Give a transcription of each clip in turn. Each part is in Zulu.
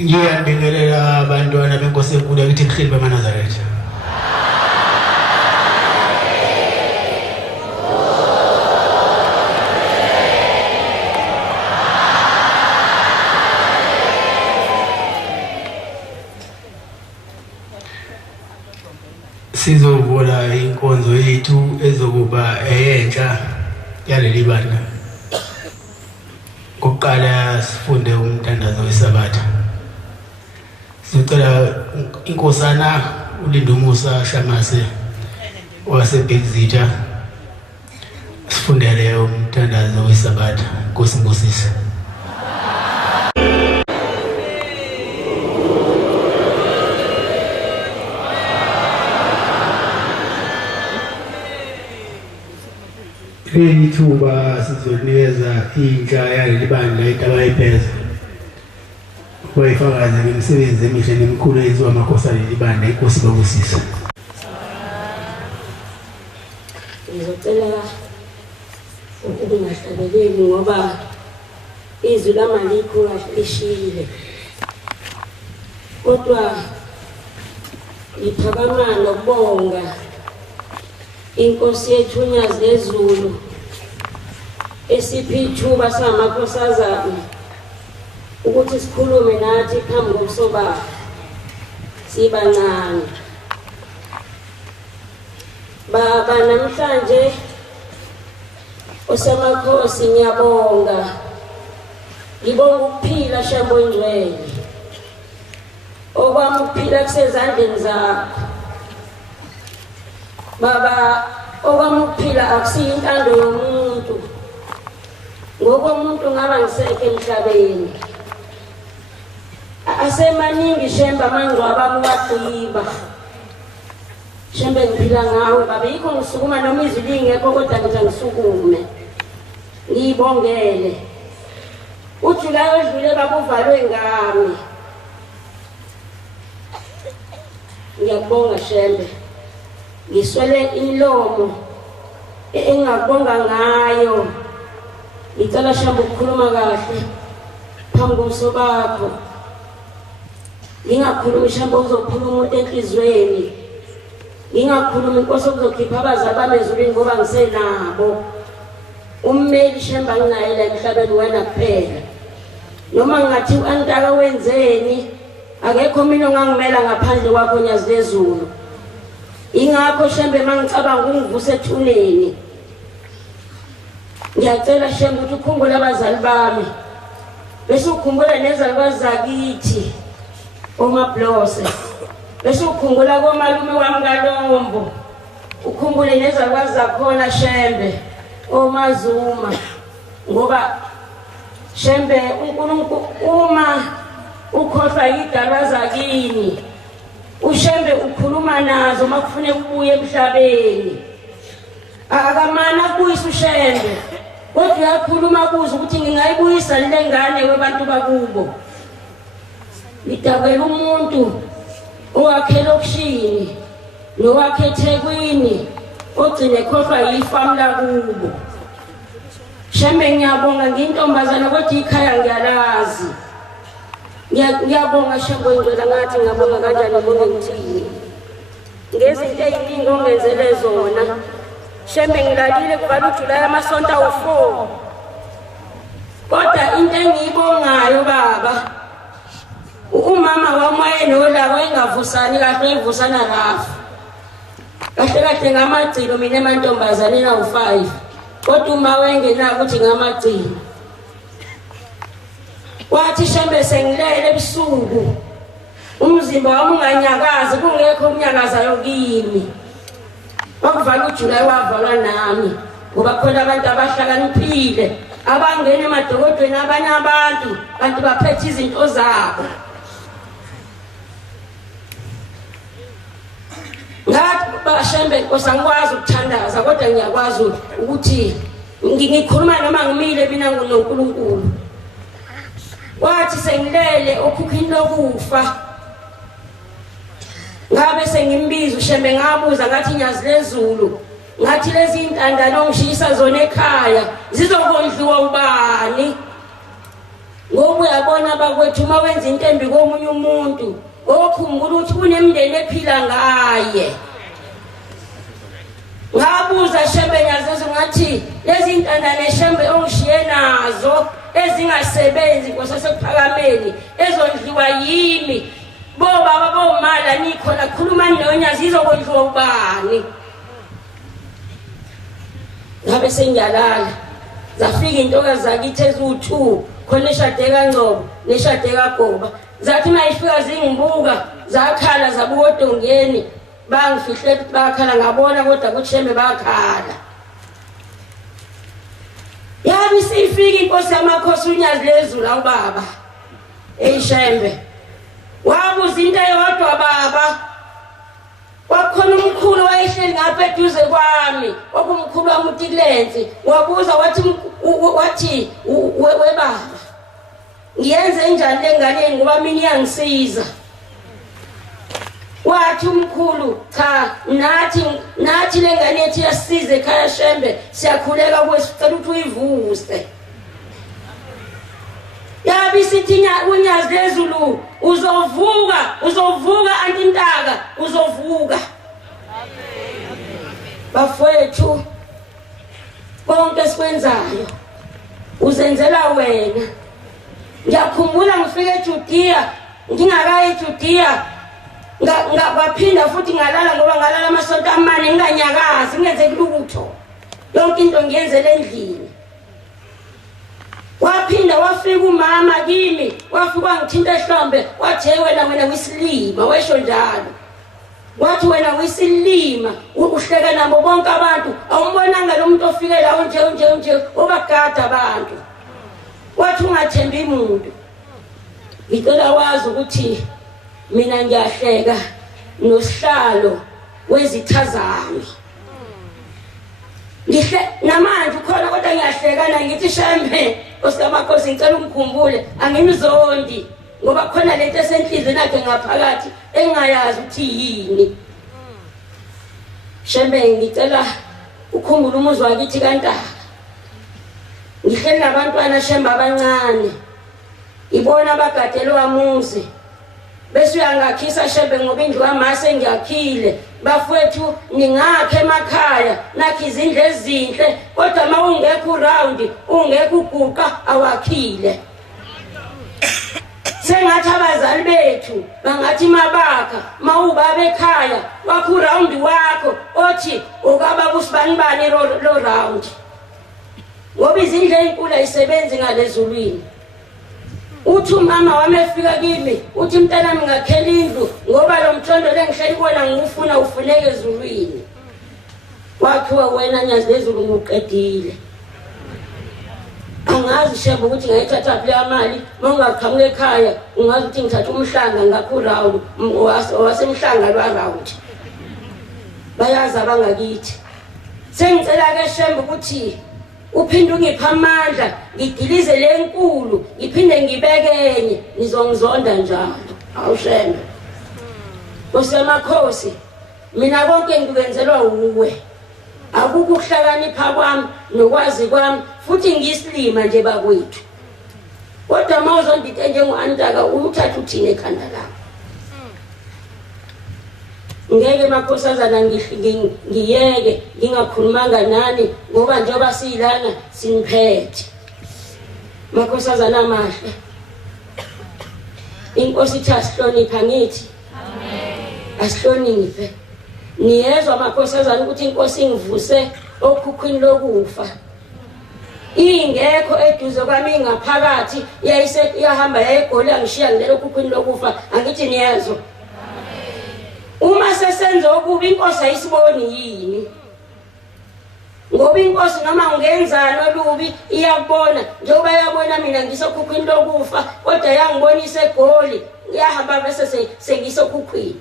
Ngiyabingelela abantwana benkosi enkulu yakithi ekhili bamaNazaretha. Sizovula inkonzo yethu ezokuba eyentsha yaleli bandla. Kokuqala sifunde umthandazo weSabatha. Sicela inkosana uLindumusa Shamase waseBhekzitha sifundele umthandazo weSabatha. Nkosi ngosisi. Ithuba sizonikeza intsha yaleli bandla itabayipheza bayifakaze ngemisebenzi emihle nemikhulu eyenziwa amakhosazane leli bandla. Inkosi babusisa. Ngizocela ukungahlabeleli ngoba izwi lamalikho lishile, kodwa ngiphakamana nokubonga Inkosi yethu uNyazi lezulu esiphi ithuba samakhosazane ukuthi sikhulume nathi phambi kokusoba sibancane. Baba, namhlanje osamakhosi ngiyabonga, ngibonga ukuphila Shambo Ngcwele, okwami ukuphila kusezandleni zakho. Baba, okwami ukuphila akusiyo intando yomuntu, ngokomuntu ngaba ngisekho emhlabeni. Asemaningi Shembe amangcwaba amugqiba, Shembe ngiphila ngawe baba, yikho ngisukuma noma izwi lingekho kodwa ngithi ngisukume ngiyibongele. uJulayi odlule baba uvalwe ngami. Ngiyabonga Shembe, ngiswele imilomo engakubonga ngayo. Ngicela Shambo ukukhuluma kahle phambi komso bakho. Ngingakhulumi Shambo uzokhuluma umuntu enhlizweni, ngingakhulumi Nkosi ukuzokhipha abazali bami ezulwini ngoba ngisenabo. Ummeli Shembe anginaye la emhlabeni wena kuphela. Noma ngathi uAntaka wenzeni, akekho mina ongangimela ngaphandle kwakho Nyazi lezulu. Ingakho Shembe mangicabanga ukungivuse ethuneni, ngiyacela Shembe ukuthi ukhumbule abazali bami, bese ukhumbule nezalukazi zakithi oMablose, bese ukhumbula komalume wami kaLombo, ukhumbule nezalukazi zakhona Shembe oMazuma. Ngoba Shembe uNkulunkulu uma ukhohlwa idalwa zakini, uShembe ukhuluma nazo makufune ubuye emhlabeni. Akamana kuyisa uShembe, kodwa uyakhuluma kuze ukuthi ngingayibuyisa le ngane webantu bakubo. Ngidabela umuntu owakhe lokishini nowakhe eThekwini ogcine khohlwa yifamu lakubo. Shembe ngiyabonga ngintombazana kodwa ikhaya ngiyalazi. Ngiyabonga Shambo Ngcwele, ngathi ngiyabonga kanjani bonke ngithini ngezinto eziningi ongenzele zona. Shembe ngilalile kuvala uJulayi amasonto awu4, kodwa into engiyibongayo baba, umama wami wayenolaka wayengavusani kahle, evusana rafu kahle kahle ngamagcilo mina emantombazaneni awu5, kodwa uma wengenako ukuthi ngamagcilo. Wathi Shembe sengilele ebusuku umzimba wami unganyakazi, kungekho ukunyakazayo kimi. Wakuvala uJulayi wavalwa nami ngoba khona abantu abahlakaniphile abangena emadokodweni abanye abantu kanti baphethe izinto zabo. Ngathi baShembe Nkosi angikwazi ukuthandaza, kodwa ngiyakwazi ukuthi ngikhuluma noma ngimile mina nguNkulunkulu. Wathi sengilele okhukhini lokufa, ngabe sengimbiza uShembe ngabuza ngathi Nyazi lezulu ngathi lezi intandane ongishisa zona ekhaya zizokondliwa ubani ngoba uyabona bakwethu uma wenza into embi komunye umuntu okhumbula ukuthi kunemndeni ephila ngaye ngabuza Shembe nyazezo ngathi lezi intandane Shembe ongishiye nazo ezingasebenzi kwasasephakameni ezondliwa yimi bobaba bomala nikhona khuluma nonyazi izokondliwa ubani ngabe sengiyalala zafika intokazi zakithi ezu2 khona eshade kaNgcobo neshade kaGoba zathi mayifika zingibuka zakhala zabuka odongeni bangifihle ukuthi bakhala ngabona kodwa ukuthi Shembe bakhala yabi sifika inkosi yamakhosi uNyazi lezulu ubaba eShembe wabuza into eyodwa baba wakhona umkhulu wayehleli ngapha eduze kwami okumkhulu wamutilenzi wabuza wathi webaba ngiyenze njani lengane ngoba mina iyangisiza wathi umkhulu cha nathi lengane ethi yasize ekhaya Shembe siyakhuleka kwesicela ukuthi uyivuse yabi sithi uNyazi lezulu uzovuka antintaka uzovuka bafowethu konke sikwenzayo uzenzela wena ngiyakhumbula ngifike eJudiya ngingakayi eJudiya ngaphinda futhi ngalala ngoba ngalala amasonto amane nginganyakazi ngenze kulutho yonke into ngiyenzele endlini waphinda wafika umama kimi wafika ngithinta ehlombe wathi wena wisilima wesho njalo wathi wena wisilima uhleka nabo bonke abantu awumbonanga lo muntu ofike la nje obagada abantu wathi ungathembi umuntu ngicela wazi ukuthi mina ngiyahleka nosihlalo wezithazami namanje ukhona kodwa ngiyahlekana ngithi Shembe osikamakhosi ngicela umkhumbule anginizondi ngoba khona lento esenhlizweni yakhe ngaphakathi engayazi ukuthi yini Shembe ngicela ukhumbule umuzi wakithi kaNtaka ngihleli nabantwana Shembe abancane ibona abagadelwa umuzi bese uyangakhisa Shembe ngoba indlu kamase ngiyakhile bafowethu ningakhe emakhaya nakhi izindlu ezinhle kodwa mawungekho round ungekho uguqa awakhile sengathi abazali bethu bangathi mabakha mawubaba ekhaya wakho round wakho othi ukaba kusibani lo round ngoba izindlu ezinkulu ayisebenzi ngalezulwini uthi umama wami efika kimi uthi mntana ngingakhela indlu ngoba lo mthondo lengihleli bona ngifuna ufuneke ezulwini wakhiwa wena Nyazi lezulu nguqedile angazi Shembe ukuthi ngayithatha phela imali mawungaqhamuka ekhaya ungazi ukuthi ngithatha umhlanga ngakho round wasemhlanga lwaround bayaza bangakithi sengicela ke Shembe ukuthi uphinde ungipha amandla ngidilize lenkulu ngiphinde ngibekenye nizongizonda njalo awushembe Nkosi mina konke ngikwenzelwa uwe akukho ukuhlakanipha kwami nokwazi kwami futhi ngiyisilima nje bakwethu kodwa mawuzondithe njengoAntaka uthatha uthini ekhanda lami ngeke makhosazana ngiyeke ngingakhulumanga nani ngoba njengoba silana siniphethe makhosazana amahle inkosi ithi asihlonipha ngithi amen asihloniphe niyezwa makhosazana ukuthi inkosi ingivuse okhukhwini lokufa ingekho eduze kwami ngaphakathi yahamba yayigola ngishiya ngilelo okhukhwini lokufa angithi niyezwa uma sesenza okubi inkosi ayisiboni yini ngoba inkosi noma ngenzani olubi iyabona njengoba yabona mina ngisokhukhwini lokufa kodwa yangibonisa egoli yahamba bese sengisokhukhwini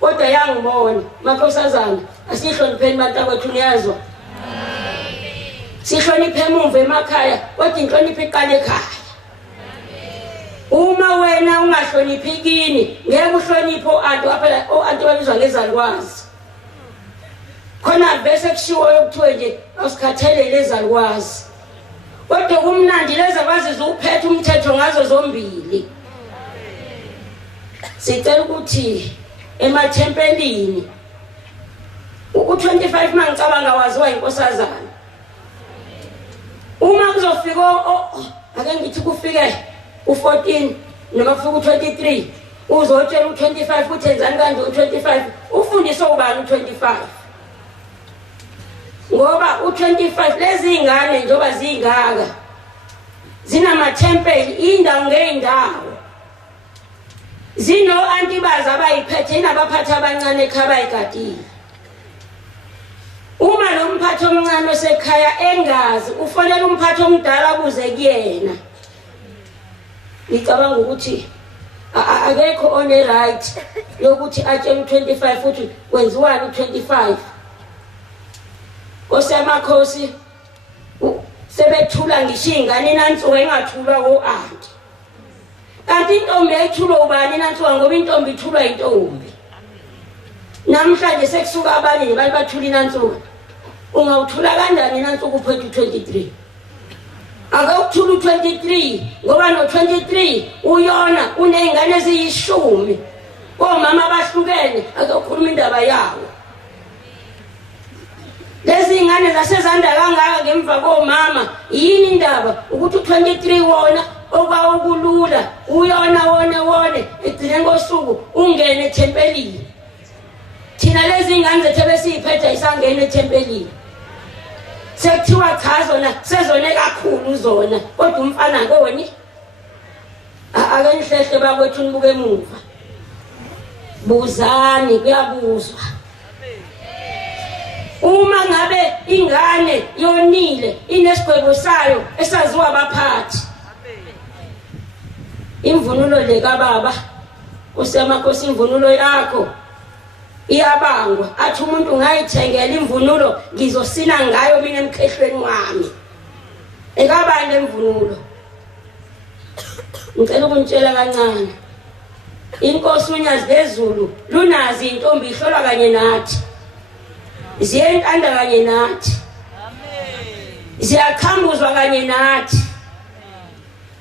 kodwa yangibona makhosazana asihlonipheni bantakwethu niyazwa sihloniphe emuva emakhaya kodwa inhlonipho iqala ekhaya uma wena ungahloniphi kini ngeke uhloniphe o-anti babizwa ngezalukwazi khona bese kushiwo yokuthiwa nje asikhathele lezalukwazi kodwa kumnandi lezalukwazi zuphethe umthetho ngazo zombili. Sicela ukuthi emathempelini u25 mangicabanga waziwa inkosazana. Uma kuzofika ake ngithi kufike u14 noma kufika u23 uzotshela u25 uthenzani kanje u25 ufundiswa ubani u25 ngoba u25 lezi ingane njoba zingaka zinamathempeli indawo ngeindawo zino antibazi abayiphethe nabaphathi abancane ekhaya igadile. Uma lo mphathi omncane osekhaya engazi ufonela umphathi omdala kuze kuyena. Ngicabanga ukuthi akekho one right yokuthi atshele u25 futhi kwenziwani u25. Osemakhosi sebethula ngisho ingane nansuku engathulwa ko-anti. Kanti intombi ayithulwa ubani nansuku ngoba intombi ithulwa intombi. Namhlanje sekusuka abanye bali bathula inansuku. Ungawuthula kanjani nansuku uphethe u23? Ake ukuthula u23 ngoba no23 uyona unezingane eziyishumi. Omama abahlukene azokhuluma indaba yawo. Lezi ingane zasezanda kangaka ngemva komama yini indaba ukuthi u23 wona okwakulula uyona wone egcine ngosuku ungene ethempelini. Thina lezi ingane zethu besiphethe isangene ethempelini. Sekuthiwa cha zona sezone kakhulu zona kodwa umfana ngoni ake nihlehle bakwethu nibuke emuva. Buzani kuyabuzwa. Uma ngabe ingane yonile inesigwebo sayo esaziwa abaphathi. Imvunulo le kababa usemakhosi imvunulo yakho iyabangwa athi umuntu ngayithengela imvunulo ngizosina ngayo mina emkhehlweni wami. Ekabani imvunulo? Ngicela ukunitshela kancane. Inkosi uNyazi lezulu lunazi intombi ihlolwa kanye nathi. Ziyentanda kanye nathi. Ziyakhambuzwa kanye nathi.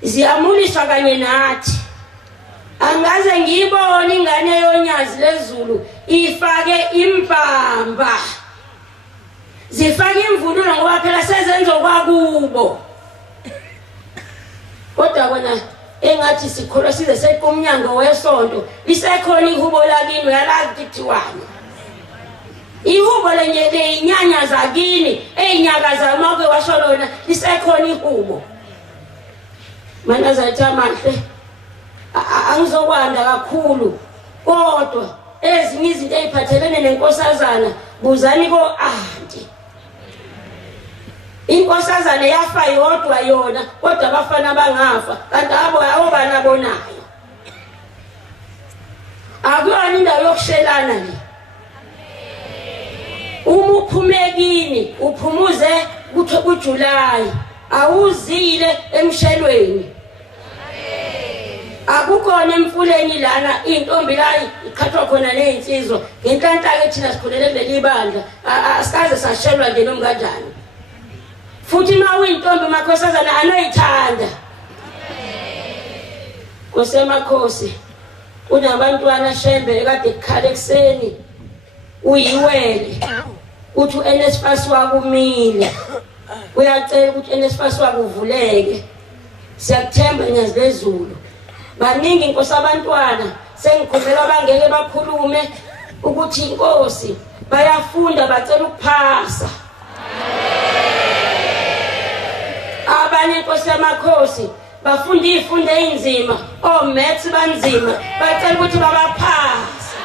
Ziyamuliswa kanye nathi. Angaze ngiyibone ingane yoNyazi lezulu ifake impamba. Zifake imvunulo ngoba phela sezenzo kwakubo. Kodwa kona engathi sikholwa size sekumnyango wesonto lisekhona ihubo lakini uyalazi kuthiwani. Ihubo lenye leyinyanya zakini ezinyaka zamake washo lona lisekhona ihubo. Mana zathi amahle angizokwanda kakhulu kodwa ezinye izinto eziphathelene nenkosazana buzani ko-anti. Inkosazana yafa yodwa yona kodwa abafana bangafa kanti abana bonayo. Akuyona indawo yokushelana le. Uma uphumekini uphumuze kuthi kuJuly awuzile emshelweni. Akukhona emfuleni lana intombi la ikhathwa khona nezinsizwa ngenhlanhla ke thina sikhulele kuleli bandla asikaze sashelwa nje noma kanjani. Futhi mawuyintombi makhosazana anoyithanda. Kosemakhosi unabantwana shembe kade kukhale ekseni uyiwele uthi uNSFAS wakumile uyacela ukuthi uNSFAS wakuvuleke. Siyakuthemba Nyazi lezulu. Baningi inkosi abantwana sengikhumbela bangeke bakhulume ukuthi inkosi bayafunda bacela ukuphasa. Abanye inkosi yamakhosi bafunda izifundo ezinzima maths banzima bacela ukuthi babaphasa.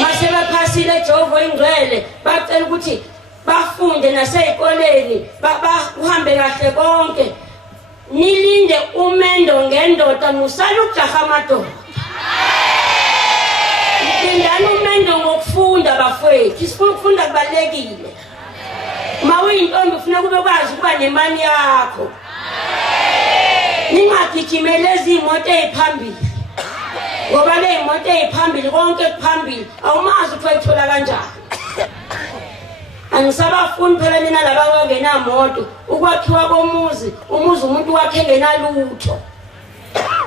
Mase baphasile Jehova ingcwele bacela ukuthi bafunde nasezikoleni uhambe kahle konke. Nilinde umendo ngendoda musala ukujaha amadoda. Lindani umendo ngokufunda bafowethu. Sifuna ukufunda kubalekile. Uma uyintombi ufuna kube kwazi ukuba nemali yakho. Ningagijimele izimoto eziphambili. ngoba le imoto eziphambili konke kuphambili awumazi ukuthi wayithola kanjani. Angisabafuni phela mina laba ngenamoto ukwakhiwa komuzi umuntu wakhe ngenalutho.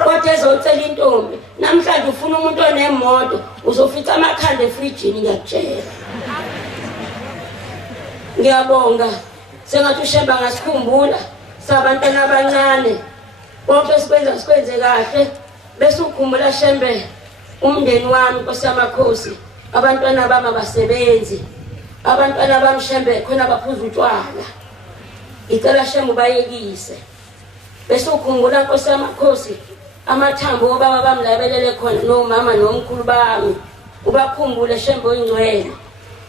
Kodwa ezocela intombi namhlanje ufuna umuntu onemoto uzofica amakhanda efrijini ngiyakutshela. Ngiyabonga sengathi ushemba ngasikhumbula sabantwana abancane konke sikwenze kahle bese ukhumbula shembe umndeni wami Nkosi yamakhosi abantwana bami abasebenzi abantwana bami shembe khona baphuza utshwala icela shembe bayekise bese ukhumbula Nkosi yamakhosi amathambo obaba bami labelele khona nomama nomkhulu bami ubakhumbule shembe oyingcwele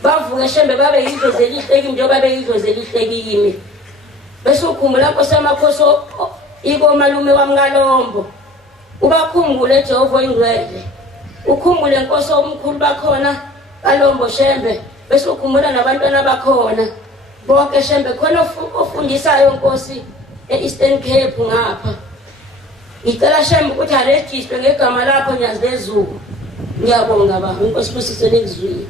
bavuke shembe babe yidlozi elihleki njengoba beyidlozi elihleki kimi bese ukhumbula Nkosi yamakhosi iko malume wami kaLombo ubakhumbule Jehova oyingcwele ukhumbule Nkosi omkhulu bakhona kaLombo shembe bese ukhumbula nabantwana bakhona bonke shembe khona ofundisayo Nkosi eEastern Cape ngapha ngicela shembe ukuthi arejistwe ngegama lakho Nyazi lezulu. Ngiyabonga baba Nkosi kusisele ngizwile.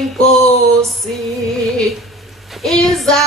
Inkosi iza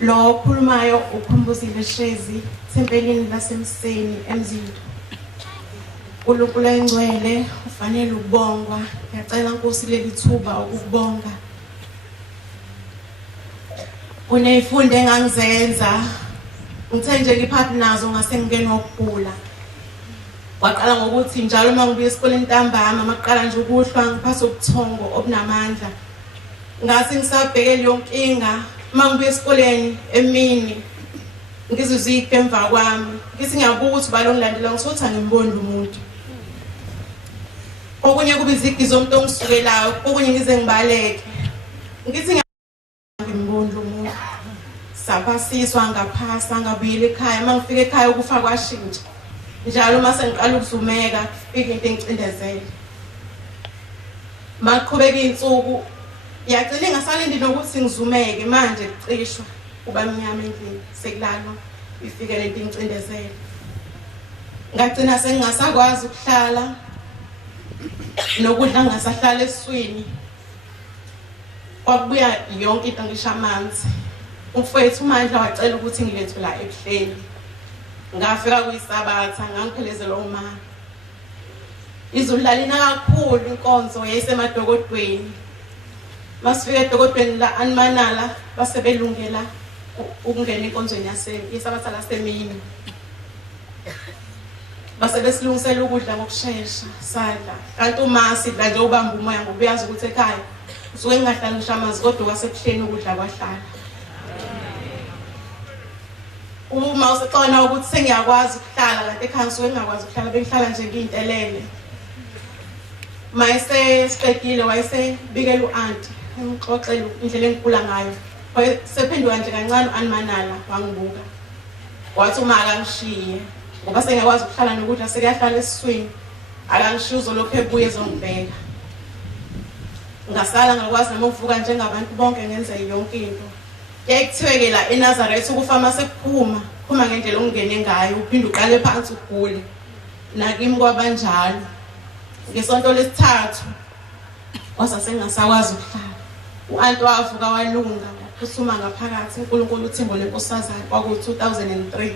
lo khulumayo ukhumbuzile Shezi Thempelini lasemseni emzini. uNkulunkulu engcwele ufanele ukubongwa. Ngiyacela Nkosi leli thuba ukubonga. Kunezifundo engangizenza ngithe nje ngiphathi nazo ngase ngingena ukugula. Waqala ngokuthi njalo uma ngibuya esikoleni ntambama maqala nje ukuhlwa ngiphasa ubuthongo obunamandla. Ngase ngisabhekela yonke inkinga mangibuya esikoleni emini ngizizwe emva kwami ngithi ngiyabuka ukuthi balongilandela ngisothi angimboni umuntu. Okunye kuba izigizo umuntu ongisukelayo okunye ngize ngibaleke ngithi ngimboni umuntu. Saphasiswa ngaphasa ngabuyela ekhaya mangifika ekhaya ukufa kwashintsha. Njalo uma sengiqala ukuzumeka kufika into engicindezele. Maqhubeka izinsuku yagcina ngasalindi nokuthi ngizumeke manje kucishwa kuba mnyama endlini sekulala ifike lento ingicindezele. Ngagcina sengingasakwazi ukuhlala nokudla ngasahlala eswini. Kwabuya yonke into ngisho amanzi. Umfowethu uMandla wacela ukuthi ngilethwe la ebuhleni. Ngafika kuyisabatha ngangiphelezela uma. Izulu lalina kakhulu inkonzo yayisemadokodweni. Masifika edokodweni la Anmanala basebelungela ukungena inkonzweni yasesabatha lasemini. Basebesilungisela ukudla ngokusheshsha sadla. Kanti uma sidla nje ubamba umoya ngoba uyazi ukuthi ekhaya usuke ngingahlali ngishamazi kodwa kwasebuhleni ukudla kwahlala. Uma usexona ukuthi sengiyakwazi ukuhlala kanti ekhaya usuke ngingakwazi ukuhlala bengihlala nje ngiyintelele. Mayise siqedile wayese bikela uAunty ngixoxela indlela engikhula ngayo. Wayesephenduka nje kancane uAnmanala wangibuka. Wathi uma akangishiye ngoba sengiyakwazi ukuhlala nokudla sekuyahlala esiswini akangishiye uzolokhu ebuye ezongibheka. Ngasala ngakwazi noma ukuvuka njengabantu bonke ngenze yonke into. Kuyekuthiweke la eNazareth ukufama sekuphuma ngendlela ongene ngayo uphinde uqale phansi ugule. Nakimi kwabanjalo. Ngesonto lesithathu wasasengasakwazi ukuhlala. U-anti wavuka walunga waphuthuma ngaphakathi. uNkulunkulu uthimbo lenkosazane kwaku-2003.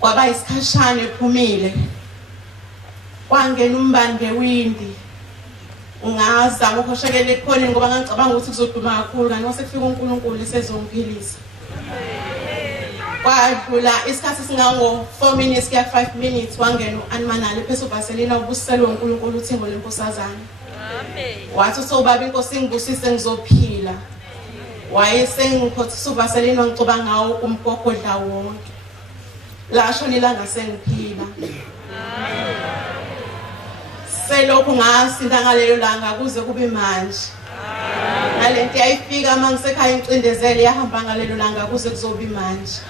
Kwaba isikhashana ephumile. Kwangena umbani ngewindi. Ngazama ukuhoshekela ekhoneni ngoba ngicabanga ukuthi kuzoduma kakhulu, kanti wasekufika uNkulunkulu esezongiphilisa. Kwadlula isikhathi singango 4 minutes kuya 5 minutes wangena uAnmanali phezulu Vaseline ubusiselwe uNkulunkulu uthimbo lenkosazane. Amen. Wathi sobaba inkosi ingibusise ngizophila. Wayesengiphothisa uVaseline wangixoba ngawo umgogodla wonke. Lasho nilanga sengiphila. Selokhu ngasinda ngalelo langa kuze kube manje. Nalento yayifika mangisekhaya incindezelo yahamba ngalelo langa kuze kuzobe manje.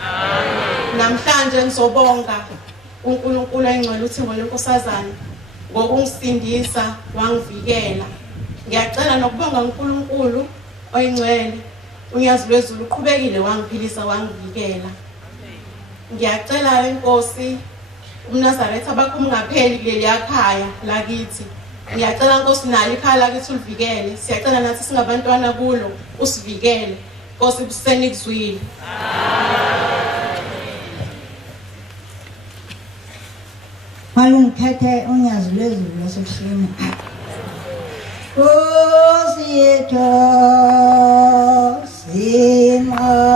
Namhlanje ngizobonga uNkulunkulu engcwele uthimbo lenkosazane ngokungisindisa wangivikela. Ngiyacela nokubonga uNkulunkulu oyingcwele unyazi lwezulu uqhubekile wangiphilisa wangivikela. Ngiyacela inkosi uMnazaretha bakho ungapheli kuleli yakhaya lakithi. Ngiyacela inkosi nalo ikhaya lakithi ulivikele. Siyacela nathi singabantwana kulo usivikele. Nkosi buseni kuzwile. Malungithethe unyazi lwezulu lasebuhleni. Nkosi yethu simakade.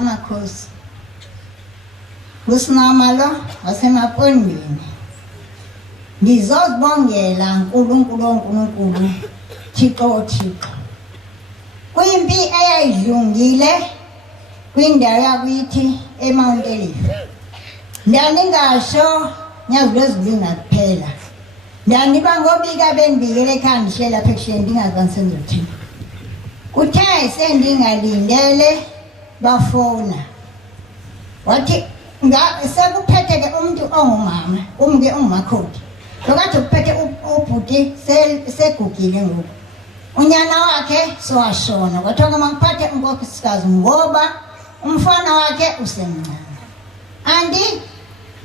Amakhosi usinamalo wasemapondweni ngizozibongela uNkulunkulu Thixo kwimpi eyayidlungile kwindawo yakithi eMount Elifa ndaningasho nyazi lwezulu ngaphela Ndaniba ngobika bendibikele ekhaya ndihlela apha ekuhleni ndingazazi sendizothini. Kuthe sendingalindele bafona. Wathi sekuphethe ke umuntu ongumama, umke ungumakhoti. Lokade kuphethe ubhuti segugile ngoku. Unyana wakhe sowashona. Kwathiwa mangiphathe unkosikazi ngoba umfana wakhe usemncane. Andi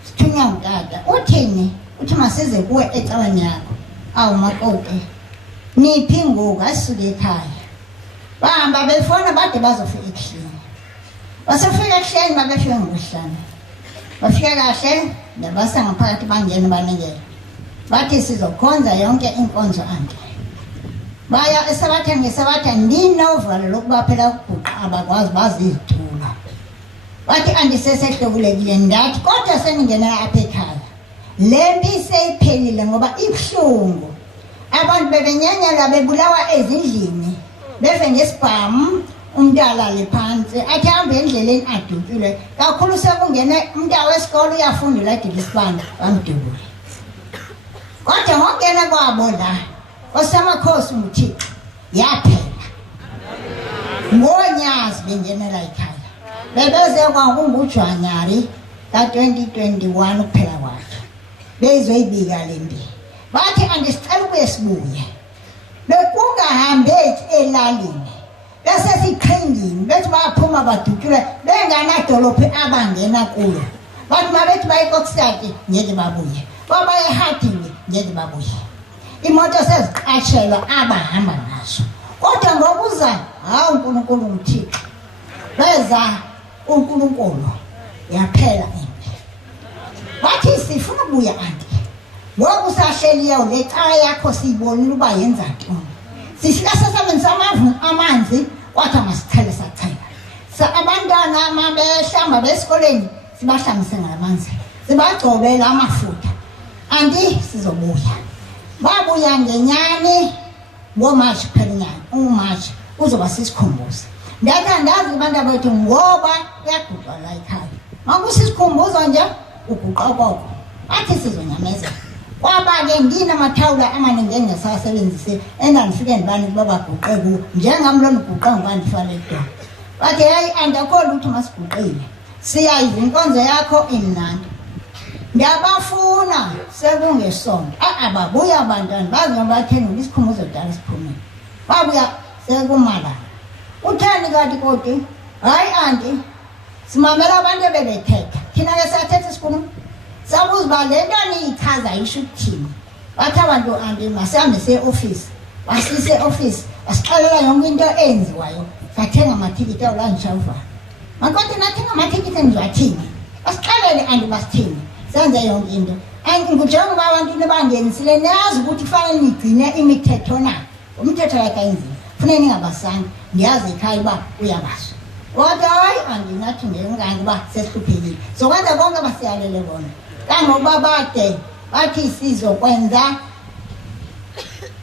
sithunywa ngutata. Uthini? Uthi masize kuwe ecaweni yakho. Awu makoti. Niphi ngoku asisuke ekhaya. Bahamba befona bade bazofika ekuhleni. Basofika ekuhleni babefika ngohlanu. Bafika kahle nabasa ngaphakathi bangena banengele. Bathi sizokhonza yonke inkonzo ande. Baya esabatha ngesabatha ndinovalo lokuba phela ukubhuqa abakwazi bazizitula. Bathi andisesehlobulekile ndathi kodwa seningena apha ekhaya. Le mpi seyiphelile ngoba ibuhlungu. Abantu bebenyanyala bebulawa ezindlini. Beve ngesibhamu umntala le phansi athi hambe endleleni adukile. Kakhulu sekungena umntwana wesikole uyafundela edilesibanda bamdubule. Kodwa ngokungena kwabo la osamakhosi uMthixo yaphela. Ngonyazi bengenela ekhaya. Bebeze kwakunguJanuwari ka-2021 kuphela kwakhe. Bezoyibika le mpi. Bathi andisicela ukuye sibuye. Bekungahambeki elalini. Bese siqhingini bethi baphuma badukule benganadolophi abangena kulo. Bathi mabethi bayikokisati ngeke babuye. Baba eHardini ngeke babuye. Imoto seziqashelwa abahamba nazo. Kodwa ngokuza hawu uNkulunkulu uMthixo. Beza uNkulunkulu yaphela impi. Bathi sifuna ukubuya anti. Ngoku sahleliyo le cala yakho siyibonile uba yenza ntoni. Sifika sasebenzisa amanzi wathi masicele sachela. Abantwana amabehlamba besikoleni sibahlambise ngalamanzi. Sibagcobela amafutha. Andi sizobuya. Babuya ngenyani ngoMarch phelinyana. UMarch uzoba sisikhumbuzo. Ndazi abantu bethu ngoba uyaguqa la ekhaya. Makusisikhumbuzo nje uguqa kwakho. Athi sizonyameza. Kwaba-ke nginamathawula amaningi engingasawasebenzise engandifike ndibani babaguqe kuwo njengamlona uguqa ngoba ndifale edolo. Bathi hayi andakho lutho masiguqile. Siyayiva inkonzo yakho imnandi. Ndiyabafuna sekungesonto. Babuya abantwana bazobathenga isikhumbuzo dala siphumile. Babuya sekumalanga. Utheni kanti kodwa? Hayi anti simamela abantu bebethetha. Thina ke sathetha isikhuluma. Sabuza ba le nto niyichaza isho ukuthini. Bathi abantu anti masihambe se-office. Basise e-office basixelela yonke into enziwayo. Sathenga amathikiti awulanjava. Makonke nathenga amathikiti enziwathini. Basixelele anti basithini. Senze yonke into. Njengoba abantu nibangenisile niyazi ukuthi kufanele nigcine imithetho na. Umthetho yakayenzile. Kufanele ningabasanga. Ndiyazi ekhaya uba uyabaswa. Kodwa hayi andinathi ngengani uba sesihluphekile. Sokwenza konke abasiyalele bona. Kangoba bade bathi sizokwenza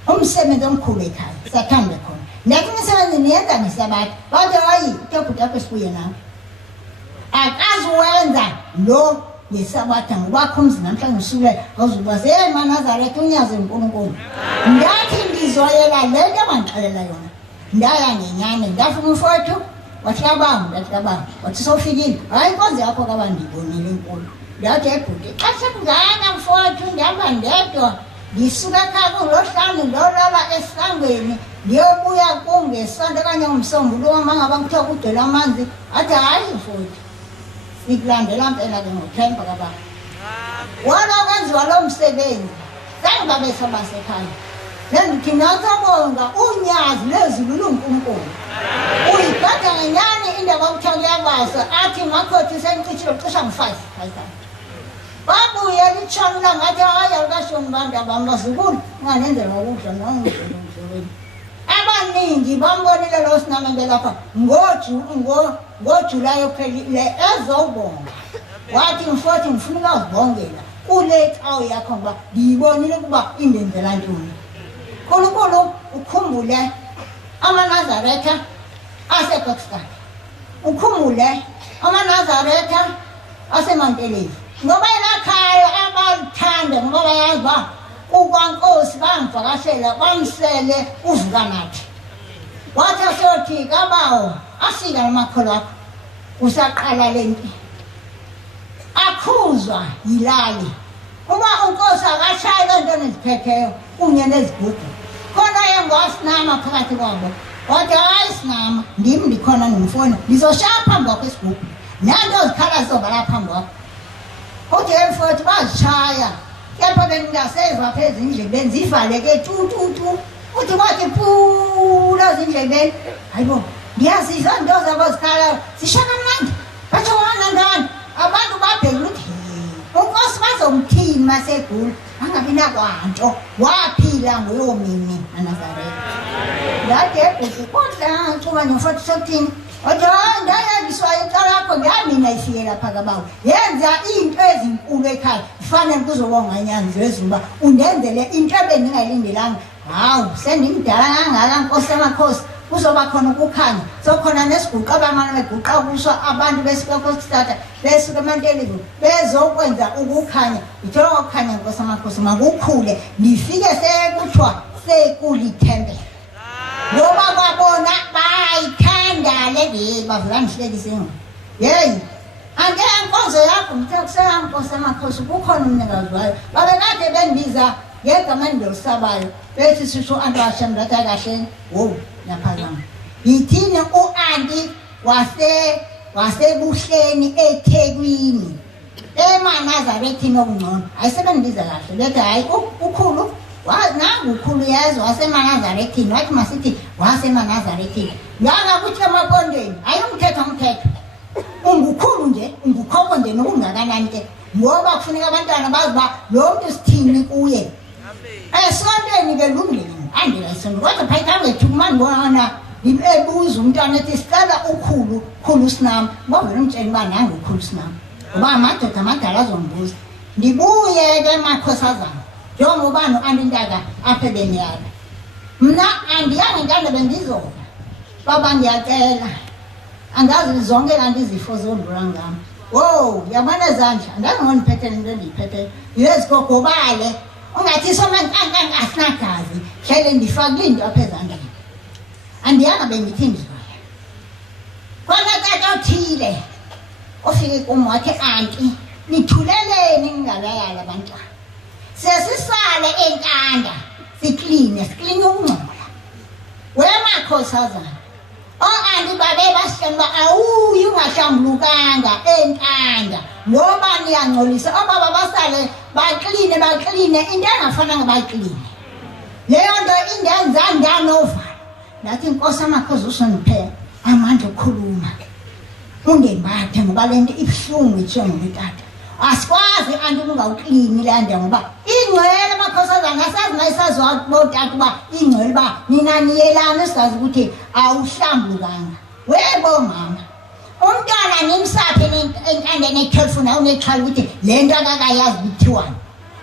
umsebenzi omkhulu ekhaya. Sathambe khona. Ndathi imisebenzi niyenza ngesabatha. Kodwa hayi utobhuti apho esibuye nawe. Akazuwenza lo ngesabatha ngoba khumzi namhlanje usule awuzuba zeManazaretha unyaze uNkulunkulu. Ndathi ndizoyela le nto abangixelela yona. Ndaya ngenyane ndafuna umfowethu wathi kabanga wathi sowufikile. Hayi inkonzo yakho kabandibonile enkulu. Ndathi ebhuti xa sekuzana mfowethu ndihamba ndedwa ndisuka ekhaya kungoLwesihlanu ndolala esihlangwini ndiyobuya kungesonto okanye ngoMsombuluko uma ngaba kuthiwa kudela amanzi athi hayi mfowethu sikulandela mpela ke ngothemba kababa. Wona kwenziwa lo msebenzi zange babetha basekhaya. Nendithi ngiyabonga unyazi lezulu luNkulunkulu. Uyigada ngenyani indaba okuthiwa kuyabasa athi makhothi sengicishile cisha ngo-5. Babuye litshona ngathi hayi awukashoni bantu abambazukulu unganenzela ukudla nongizweni. Abaningi bambonile lo sinamende lapha ngoJulayi ophelile ezobonga. Wathi mfowethu ngifuna ukuzibongela kule cawu yakho ngoba ngiyibonile ukuba indenzela ntoni. Nkulunkulu ukhumbule amaNazaretha asePakistan. Ukhumbule amaNazaretha aseManteleni. Ngoba elakhaya abalithanda ngoba bayazi ba ukwankosi bangivakashela bamsele uVukanathi wathi asothi kabawo asika nomakholo akho usaqala lento akhuzwa yilali uma unkosi akashaya lento neziphetheyo kunye nezigugu khona yengosinama phakathi kwabo wathi hayi sinama ndimi ndikhona nomfowenu ndizoshaya phambi kwakho esigugu nanto zikhala zizoba lapha phambi kwakho uthi emfowethu bazishaya kepha bengingasezwa pheze indlebeni zivaleke tu uthi kwathi pula zindlebeni hayibo ngiyazizwa into zabo zikhala zishaya kamnandi batsho ngani abantu babheka ukuthi unkosi bazomthini masegula angabi nakwanto waphila nguyomini eNazaretha ngade kukodla kuba no-40 something wathi ndayaliswa icala lakho ngiyamina ifike lapha kabawo yenza into ezinkulu ekhaya kufanele kuzobonga nyanzi wezuba undenzele into ebendingayilindelanga hawu sendimdala kangaka nkosi amakhosi kuzoba khona ukukhanya sokhona nesiguqa abamane beguqa kuswa abantu besikakosithatha besuka emanteleni bezokwenza ukukhanya ithola ukukhanya nkosi amakhosi makukhule nifike sekuthiwa sekulithempeli ngoba kwabona bayithanda le bavulanishlekiseni yeyi ake inkonzo yakho ngithakusela nkosi amakhosi kukhona umnikazi wayo babekade bendiza ngegama endilosabayo bethi sisho anti mntatha kahle wo naphakama yithini u-anti wasebuhleni eThekwini eManazarethini okungcono ayisebendiza kahle bethi hayi ukhulu nangu ukhulu yezwa waseManazarethini wathi masithi waseManazarethini ngakakuthi emapondweni ayumthetho ungukhulu nje ungukhokho nje nokungakanani ke ngoba kufuneka abantwana bazi uba lo mntu sithini kuye esontweni ke lungile andela isonto kodwa phayithangethu kumani bona ebuza umntwana ethi sicela ukhulu sinami ngoba nomtshela uba nangu ukhulu sinami ngoba amadoda amadala azombuza ndibuye ke emakhosazana njengoba no-anti Ntaka apha ebeniyala mna andiyange ntanda bendizona baba ndiyacela angazi zonke kanti izifo zodlula ngam wo yabona ezandla andazi ngoniphethe into endiyiphetheyo yezigogobale ungathi somankankanka asinagazi hlele ndifakile into apha ezandleni andiyanga bendithi ndizwaya khona tata othile ofike kum wathi anti nithuleleni ningabayala abantwana sesisale enkanda sikline ukungcola wemakhosazana o-anti babe basitshela uba awuyi ungahlambulukanga enkanda ngoba niyangcolisa obaba basale bakline into engafananga bayikline leyo nto indenza ndanovalo ndathi inkosi amakhosi usondiphela amandla okhuluma undembathe ngoba le nto ibuhlungu itshiwo ngumtata asikwazi anti ungawuklini le nto ngoba ingcwele amakhosazana asazi mayisaziwa botata uba ingcwele uba nina niyelana sizazi ukuthi awuhlambulukanga webo mama umntwana nimsaphe entandeni ethelefoni awunexhala ukuthi le nto akakayazi kuthiwani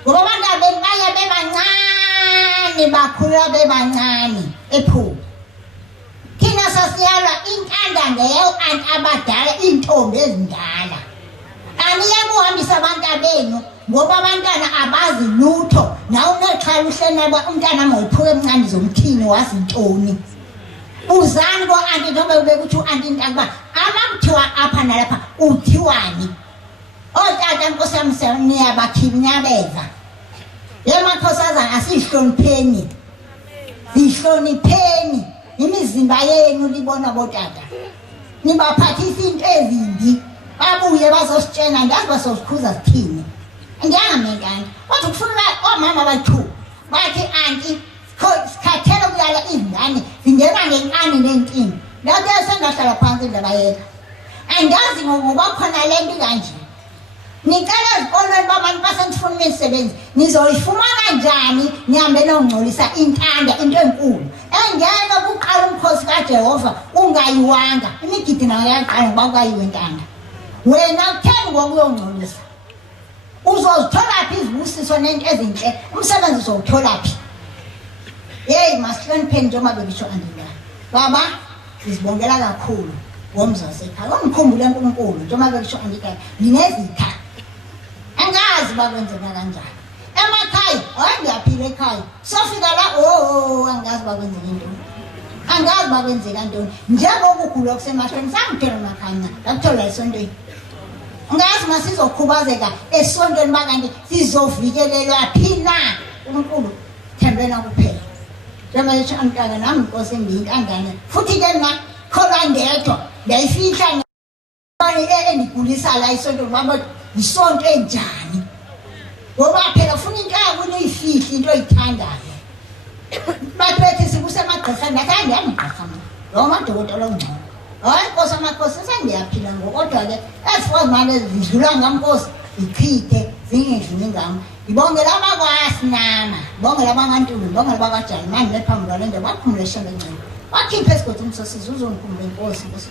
ngoba abantwana beni baya bebancane bakhula bebancane ephula thina sasiyalwa inkanda ngeyo anti abadala iintombi ezindala aniyakuhambisa abantwana benu ngoba abantwana abazi lutho nawe unexhala uhlenaba umntwana moyiphuke emncane zomthini wazi ntoni uzani ko-anti ntobe ubekuthi u-anti Ntaka uba amakuthiwa apha nalapha uthiwani otata nkosi yami niyabakhinyabeza yemakhosazana asiyihlonipheni zihlonipheni imizimba yenu libona botata nibaphathisa into ezimbi babuye bazositshena ndazi bazozikhuza zithini ndiyangamenkani kodwa kufuna omama abathu bathi anti sikhathele ukuyala izingane zingena ngenkani nentini labo sengahlala phansi ndabayeka andazi ngoba khona le nto kanje nicela ezikolweni babantu basenifuna imisebenzi nizoyifumana njani nihambe nongcolisa inkanda into enkulu engeke kuqala umkhosi kaJehova ungayiwanga imigidi nayo yaqala ngoba kukayiwe inkanda wena utheni ngokuyongcolisa uzozithola phi izibusiso nento ezinhle umsebenzi uzowuthola phi yeyi masihlonipheni njengoba bebisho andingani baba sizibongela kakhulu ngomzi wasekhaya ungikhumbule uNkulunkulu njengoba bebisho andingani ninezitha angazi bakwenzeka kanjani emakhaya hayi ngiyaphila ekhaya sofika la angazi bakwenzeka intoni angazi bakwenzeka ntoni njengoba ugula kusemahlweni sangithela makhanya ngakuthola esontweni ngazi masizokhubazeka esontweni bakanti sizovikelelwa phina uNkulunkulu thembena kuphela njengoba yesho antanga nami inkosi engiyintandane futhi ke mina khola ngedwa ngiyayifihla endigulisa la isontweni baba isonto enjani ngoba phela ufuna into yakho uyifihla into oyithandayo bathi bethi sikusemagqirheni nakanje amagqirha lo madokotela ongcono hayi Nkosi amakhosi sengiyaphila ngokodwa ke esifozimane zidlula ngamkosi ichithe zingedluli ngami ngibongela abakwasinama ngibongela abangantulo ngibongela abakajalimani lephambili kwale nto baphumule eshonto encane bakhiphe esigodini umsosizi uzongiphumula inkosi inkosi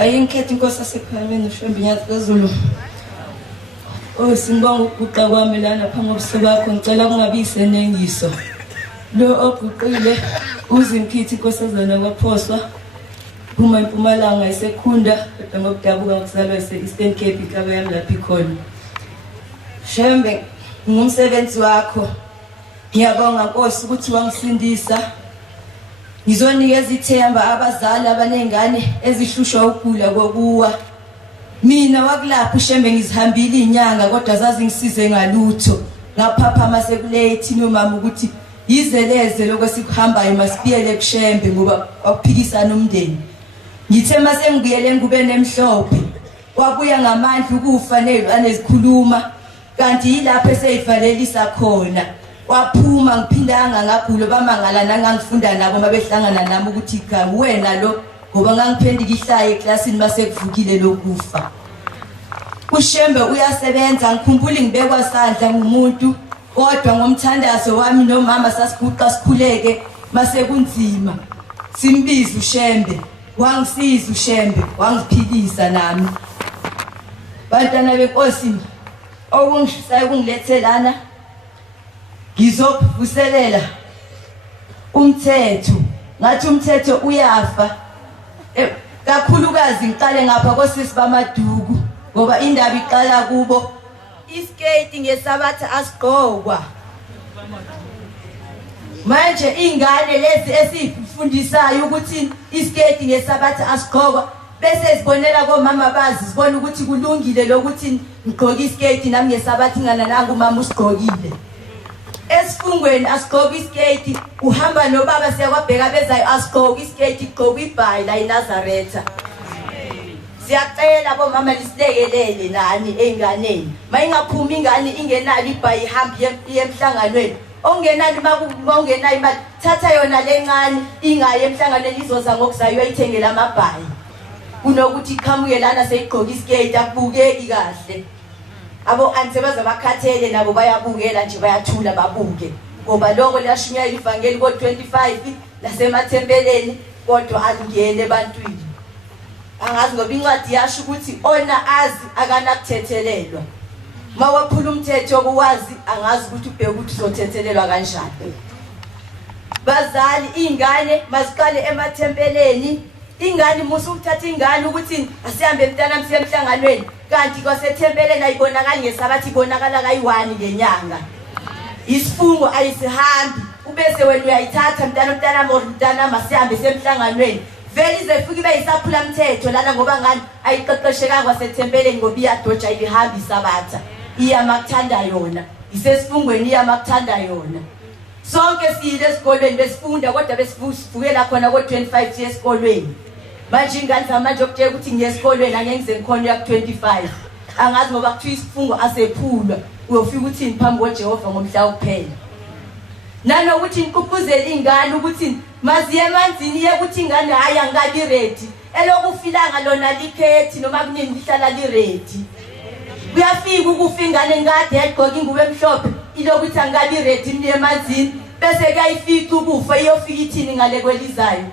ayingikhethe inkosi asekhayeni ushembe nyathi phezulu singibonga ukuguqa kwami lana phambi kobuso bakho ngicela kungabi isenengiso lo oguqile uzimkhithi inkosazana kwaphoswa kuma eMpumalanga isekhunda kodwa ngokudabuka ngokuzalwa ese-Eastern Cape inhlaba yami lapha ikhona shembe ngumsebenzi wakho ngiyabonga Nkosi ukuthi wangisindisa ngizonikeza ithemba abazali abanengane ezihlushwa ukugula kokuwa mina wakulapha ushembe ngizihambile inyanga kodwa zazi ngisize ngalutho ngaphapha masekulate nomama ukuthi yizeleze lokwesikuhambayo masibiyele kushembe ngoba kwakuphikisana umndeni ngithe mase ngibuyele ngube nemhlophe kwabuya ngamandla ukufa nezikhuluma kanti yilapho eseyivalelisa khona waphuma ngiphindanga ngagula bamangala nangangifunda nabo mabehlangana nami ukuthi wena lo ngoba ngangiphendika ihlaye eklasini mase kuvukile lokufa ushembe uyasebenza ngikhumbula ngibekwa sandla ngumuntu kodwa ngomthandazo wami nomama sasiguqa sikhuleke mase kunzima simbiza ushembe wangisiza ushembe wangiphilisa nami bantwana benkosi okungishaye kungilethelana ngizovuselela umthetho ngathi umthetho uyafa kakhulukazi ngiqale ngapha kosisi bamaduku ngoba indaba iqala kubo iskate ngesabatha asigqokwa manje ingane lezi esifundisayo ukuthi iskate ngesabatha asigqokwa bese sibonela komama bazi sibona ukuthi kulungile lokuthi ngigqoke iskate nami ngesabathi ngana nangu mama usigqokile esifungweni asigqoke iskate uhamba nobaba siyakwabheka bezayo asigqoke iskate igqoke ibhayi la eNazaretha siyacela bomama lisilekelele nani einganeni mayingaphuma ingane ingenalo ibhayi ihambi emhlanganweni ongenali makungenayo imali thatha yona lencane ingaye emhlanganweni izoza ngokuzayo ayithengela amabhayi kunokuthi iqhamuke lana seyigqoka iskate akubukeki kahle abo anti bazabakhathele nabo bayabukela nje bayathula babuke ngoba lokho liyashunyayela ivangeli ko-25 nasemathempeleni kodwa alingene ebantwini. Angazi ngoba incwadi yasho ukuthi ona azi akanakuthethelelwa. Mawaphula umthetho okuwazi angazi ukuthi ubheke ukuthi uzothethelelwa kanjani. Bazali ingane maziqale emathempeleni. Ingane musu ukuthatha ingane ukuthi asihambe mntana msiye emhlanganweni kanti kwasethempeleni ayibonakala ngesabathi ibonakala kayi1 ngenyanga. Isifungo ayisihambi ubese wena uyayithatha mntana masihambe semhlanganweni. Vele izefika ibe yisaphula umthetho lana ngoba ngani ayiqeqeshekanga kwasethempeleni ngoba iyadoja ilihambi isabatha. Iyamakuthanda yona. Isesifungweni iyamakuthanda yona. Sonke siyile esikolweni besifunda kodwa besivukela khona ko-25 esikolweni. Manje ingane zamanje okutshela ukuthi ngiyesikolweni angeke ngize ngikhona ku-25. Angazi ngoba kuthiwa isifungo asephulwa uyofika uthini phambi koJehova ngomhla wokuphela. Nanokuthi nikuquzele ingane ukuthi maziye emanzini iye ukuthi ingane hayi angabi ready. Elokufilanga lona likhethi noma kunini lihlala li-ready. Kuyafika ukufa ingane ngade yagqoka ingubo emhlophe ilokuthi angabi ready niye emanzini bese kuyayifika ukufa iyofika ithini ngale kwelizayo.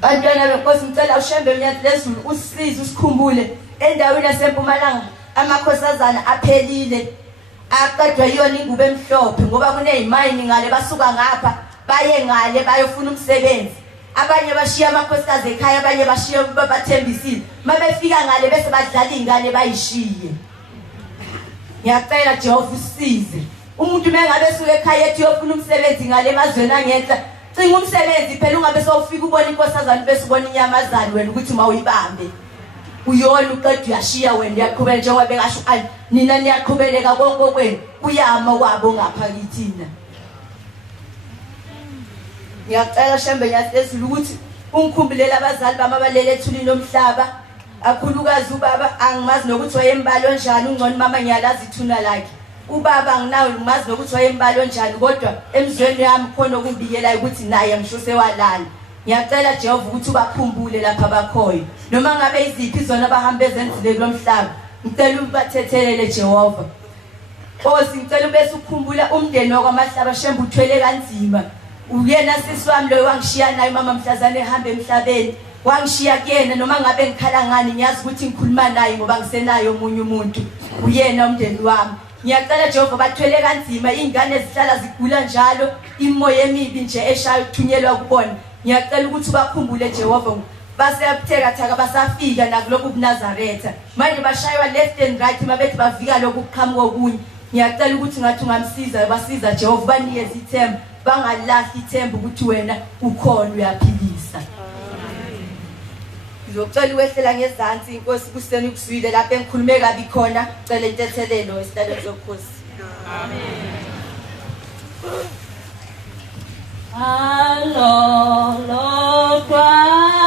Bantwana benkosi ngicela ushembe uNyathi lezulu usize usikhumbule endaweni yaseMpumalanga amakhosazana aphelile aqedwa yona ingubo emhlophe ngoba kuneyimine ngale basuka ngapha baye ngale bayofuna umsebenzi. Abanye bashiya amakhosikazi ekhaya abanye bashiya bathembisile mabefika ngale bese badlala ingane bayishiye. Ngiyacela Jehova usize umuntu mengabe esuka ekhaya ethi uyofuna umsebenzi ngale emazweni angenhla cinga umsebenzi phela ungabe sowufika ubona inkosazana bese ubona inyamazana wena ukuthi mawuyibambe uyona uqeda uyashiya wena uyaqhubeka njengoba bekasho nina niyaqhubeleka konke kwenu kuyama wabo ngapha kithina. Ngiyacela shembe Nyathi lezulu ukuthi ungikhumbulele abazali bami abalele ethulini lomhlaba akhulukazi ubaba angimazi nokuthi wayembalo njani ungcono mama ngiyalazi ithuna lakhe. Ubaba nginawe ngimazi nokuthi wayembalo njani kodwa emzweni yami khona okumbikelayo ukuthi naye mshuse walala. Ngiyacela Jehova ukuthi ubakhumbule lapha bakhoyo noma ngabe iziphi zona abahambe ezenzile kulomhlaba ngicela ubathethelele Jehova. Nkosi ngicela ubese ukukhumbula umndeni wakwamahlaba shembe uthwele kanzima. Uyena sisi wami lo wangishiya naye mama Mhlazane ehambe emhlabeni wangishiya kuyena noma ngabe ngikhala ngani ngiyazi ukuthi ngikhuluma naye ngoba ngisenayo omunye umuntu uyena umndeni wami. Ngiyacela Jehova bathwele kanzima ingane ezihlala zigula njalo imoya emibi nje eshaya ukuthunyelwa kubona. Ngiyacela ukuthi ubakhumbule Jehova basebuthekathaka basafika nakulokhu kuNazaretha manje bashaywa left and right mabethi bavika lokhu kuqhamuka okunye. Ngiyacela ukuthi ngathi ungamsiza basiza Jehova banikeze ithemba bangalahli ithemba ukuthi wena ukhona uyaphilisa. Ngizocela uwehlela ngezansi inkosi kuseni ukuswile lapho engikhulume kabi khona cela intethelelo esitalo sokhosi. Amen. Hello, Lord, Lord.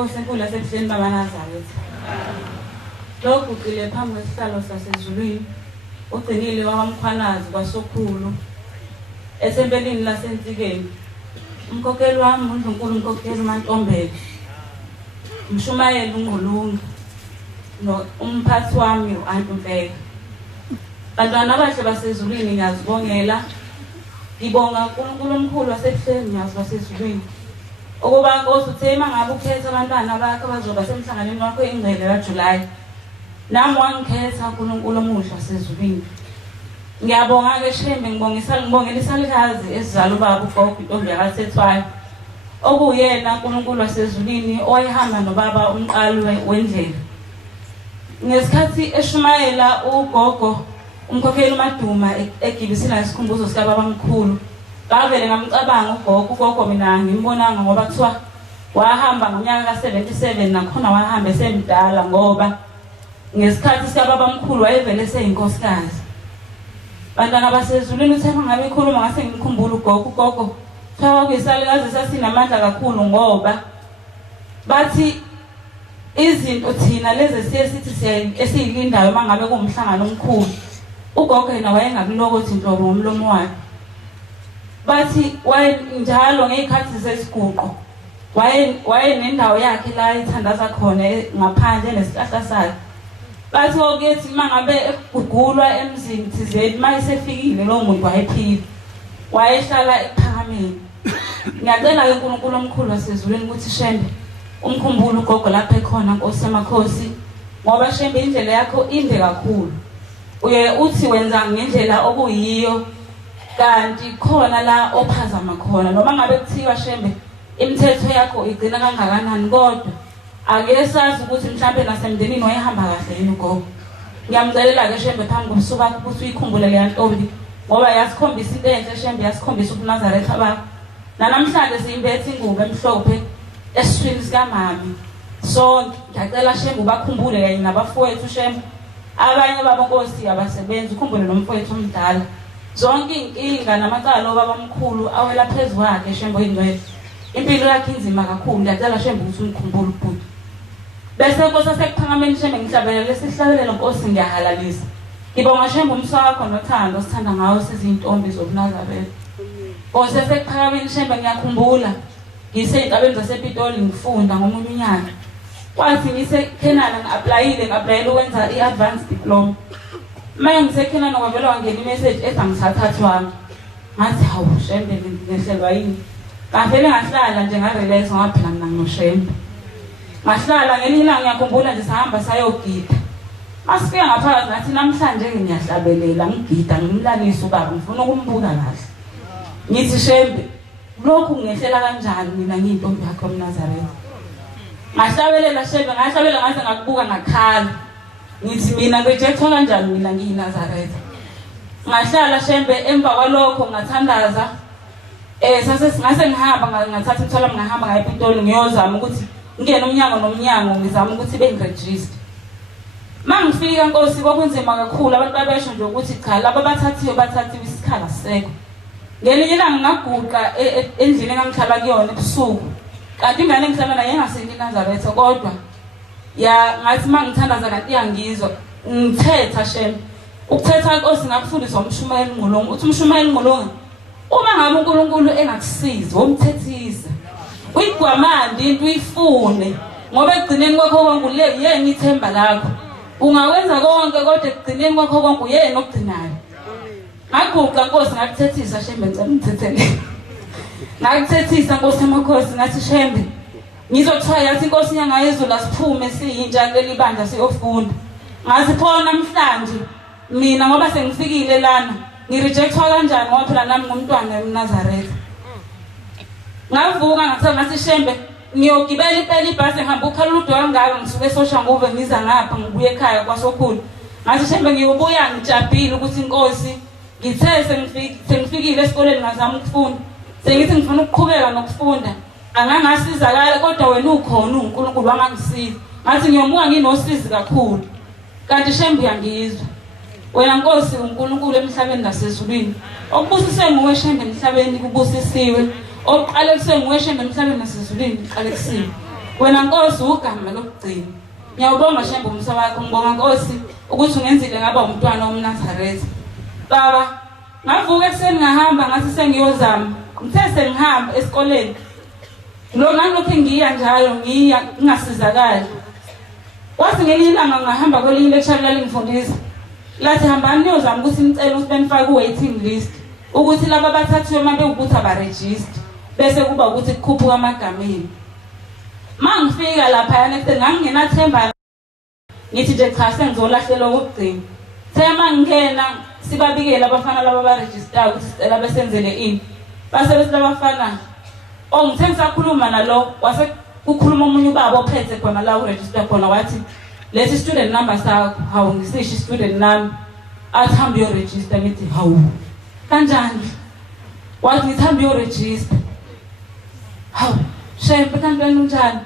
Inkosi enkulu yasebuhleni bamaNazaretha. Lokhu ugxile phambi kwesihlalo sasezulwini, ugcinile wabamkhwanazi kwasokhulu, esempelini lasensikeni. Umkhokheli wami uNdlunkulu umkhokheli uMantombela, umshumayeli uNgqulunga, umphathi wami u-Antumfeka. Bantwana abahle basezulwini ngiyazibongela, ngibonga uNkulunkulu omkhulu wasebuhleni wasezulwini. Ukuba Nkosi uthe mangabe ukhetha abantwana bakho abazoba semhlanganweni wakho ingcele kaJuly, nami wangikhetha uNkulunkulu omuhle wasezulwini. Ngiyabonga-ke Shembe, ngibongela isalukazi esizala ubaba ugogo intombi yakaSethwayo, okuyena uNkulunkulu wasezulwini owayehamba nobaba umqali wendlela. Ngesikhathi eshumayela ugogo umkhokheli uMaduma egibisina isikhumbuzo sikababa mkhulu, ngavele ngamcabanga ugogo mina ngimbonanga ngoba kuthiwa wahamba ngonyaka ka-77 nakhona wahamba esemdala ngoba ngesikhathi sikababa mkhulu wayevele seyinkosikazi. Bantwana basezulwini uthe mangabe ikhuluma ngase ngimkhumbula ugogo kuthiwa kuyisalukazi sasinamandla kakhulu ngoba bathi izinto thina lezi siye sithi esiyilindayo mangabe kuwumhlangano omkhulu, ugogo yena wayengakulokothi nhlobo ngomlomo wakhe. Bathi njalo ngey'khathi zesiguqo wayenendawo yakhe la ayithandaza khona ngaphandle nesihlahla sakhe. Bathi okuyethi mangabe egugulwa emzini thizeni mayesefikile lowo muntu wayephila, wayehlala ephakameni. Ngiyacela-ke uNkulunkulu omkhulu wasezulwini ukuthi Shembe umkhumbule ugogo lapha ekhona, Nkosi yamakhosi, ngoba Shembe indlela yakho inde kakhulu. Uye uthi wenza ngendlela okuyiyo kanti khona la ophazama khona. Noma ngabe kuthiwa Shembe imithetho yakho igcina kangakanani, kodwa ake sazi ukuthi mhlambe nasemndenini wayehamba kahle yini ugogo. Ngiyamcelela-ke Shembe phambi kobuso bakho ukuthi uyikhumbule leya ntombi, ngoba yasikhombisa into enhle Shembe, yasikhombisa ubuNazaretha bakho. Nanamhlanje siyimbethe ingubo emhlophe esiswini sikamami sonke. Ngiyacela Shembe ubakhumbule kanye nabafowethu Shembe, abanye babo Nkosi abasebenzi, ukhumbule nomfowethu omdala. Zonke inkinga namacala obaba omkhulu awela phezu kwakhe Shembe oyingcwele. Impilo yakhe inzima kakhulu, ngiyacela Shembe ukuthi umkhumbule ubhuti. Bese Nkosi asekuphakameni Shembe ngihlabelele sihlabelele Nkosi ngiyahalalisa. Ngibonga Shembe umswa wakho nothando sithanda ngawo siziyintombi zobuNazaretha. Nkosi asekuphakameni Shembe ngiyakhumbula ngisey'ntabeni zasePitoli ngifunda ngomunye unyaka. Kwathi ngiseKhenana ngi-aplayile ukwenza i-advanced diploma. Manje ngiseKhenana kwavele wangena imessage ethi angisathathi wami. Ngathi hawu Shembe ngehlelwa yini? Ngavele ngahlala nje ngarelax ngoba phela mina nginoShembe. Ngahlala ngelinye ilanga ngiyakhumbula nje sahamba sayogida. Masifika ngaphakathi ngathi namhlanje ngiyahlabelela ngigida ngimlalisa ubaba ngifuna ukumbuka kahle. Ngithi Shembe lokhu ngehlela kanjani mina ngiyintombi yakho eMnazaretha. Ngahlabelela Shembe, ngahlabelela ngaze ngakubuka ngakhala. Ngithi mina ngejethwa kanjani mina ngiyiNazaretha. Ngahlala Shembe, emva kwalokho ngathandaza. Ngase ngihamba ngathatha umthwalo ngahamba ngaya ePitoli ngiyozama ukuthi ngene umnyango nomnyango ngizama ukuthi bengiregister. Mangifika Nkosi kwakunzima kakhulu, abantu babesho nje ukuthi cha laba bathathiwe isikhala seko. Ngelinye ilanga ngaguqa endlini engangikhala kuyona ebusuku. Kanti ingane engihlala nayo engasendi Nazaretha, kodwa ngathi mangithandaza kanti iyangizwa. Ngithetha Shembe. Ukuthetha Nkosi ngakufundiswa umshumayeli uNgqulunga. Uthi umshumayeli uNgqulunga uma ngabe uNkulunkulu engakusizi womthethisa, uyigwamande into uyifune, ngoba ekugcineni kwakho konke yena ithemba lakho. Ungakwenza konke kodwa ekugcineni kwakho konke uyena okugcinayo. Ngaguqa Nkosi ngakuthethisa Shembe, ngicela ungithethele. Ngakuthethisa Nkosi yamakhosi ngathi Shembe ngizothiwa yathi Nkosi inyanga yezulu asiphume siyintsha kuleli bandla siyofunda. Ngathi pho namhlanje mina ngoba sengifikile lana ngirejectwa kanjani ngoba phela nami ngumntwana eMnazaretha. Ngavuka ngathi Shembe ngiyogibela impela ibhasi ngihamba ukhala udo kangaka ngisuke eSoshanguve ngiza ngapha ngibuye ekhaya kwaSokhulu. Ngathi Shembe ngiyobuya ngijabhile ukuthi Nkosi ngithe sengifikile esikoleni ngazama ukufunda. Sengithi ngifuna ukuqhubeka nokufunda. Angangasizakala kodwa wena ukhona uNkulunkulu wangangisiza. Ngathi ngiyomuka nginosizi kakhulu. Kanti Shembe uyangizwa. Wena Nkosi uNkulunkulu emhlabeni nasezulwini. Okubusiswe nguwe Shembe emhlabeni kubusisiwe. Oqalekiswe nguwe Shembe emhlabeni nasezulwini uqalekisiwe. Wena Nkosi ugama lokugcina. Ngiyawubonga Shembe umsa wakho, ngibonga Nkosi ukuthi ungenzile ngaba umntwana womNazaretha. Baba, ngavuka ekuseni ngahamba ngathi sengiyozama. Ngithe sengihamba esikoleni. Lo ngalokho ngiya njalo ngiya ngingasizakali. Wathi ngelinye ilanga ngahamba kwelinye lecture lalingifundisa. Lathi hambani niyozama ukuthi nicela ukuthi benifake ku-waiting list ukuthi laba abathathiwe uma bewukuthi abaregister bese kuba ukuthi kukhuphuka amagameni. Mangifika lapha yana ngangingenathemba ngithi nje cha sengizolahlela ukugcina. Thema ngingena sibabikela abafana laba abaregister ukuthi sicela besenzele ini. Base bese labafana ngithe ngisakhuluma nalo wase kukhuluma umunye ubaba ophethe khona la uregister khona wathi lesi student number sakho hawu ngisishi student nami athi hamba yo register ngithi hawu kanjani wathi ngithamba yo register hawu Shembe kanjani unjani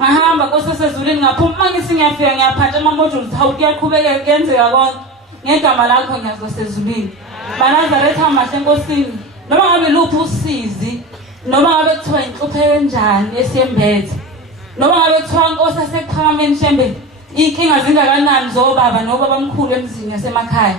ngahamba kosesezulini ngaphuma mangithi ngiyafika ngiyaphatha ama modules hawu kuyaqhubeka kuyenzeka konke ngegama lakho ngiyazosezulini baNazaretha amahle Nkosini noma ngabe luphi usizi noma ngabe kuthiwa inhluphe enjani esiyembethe noma ngabe kuthiwa Nkosi asekuphakameni Shembe inkinga zingakanani zobaba nobaba omkhulu emzini yasemakhaya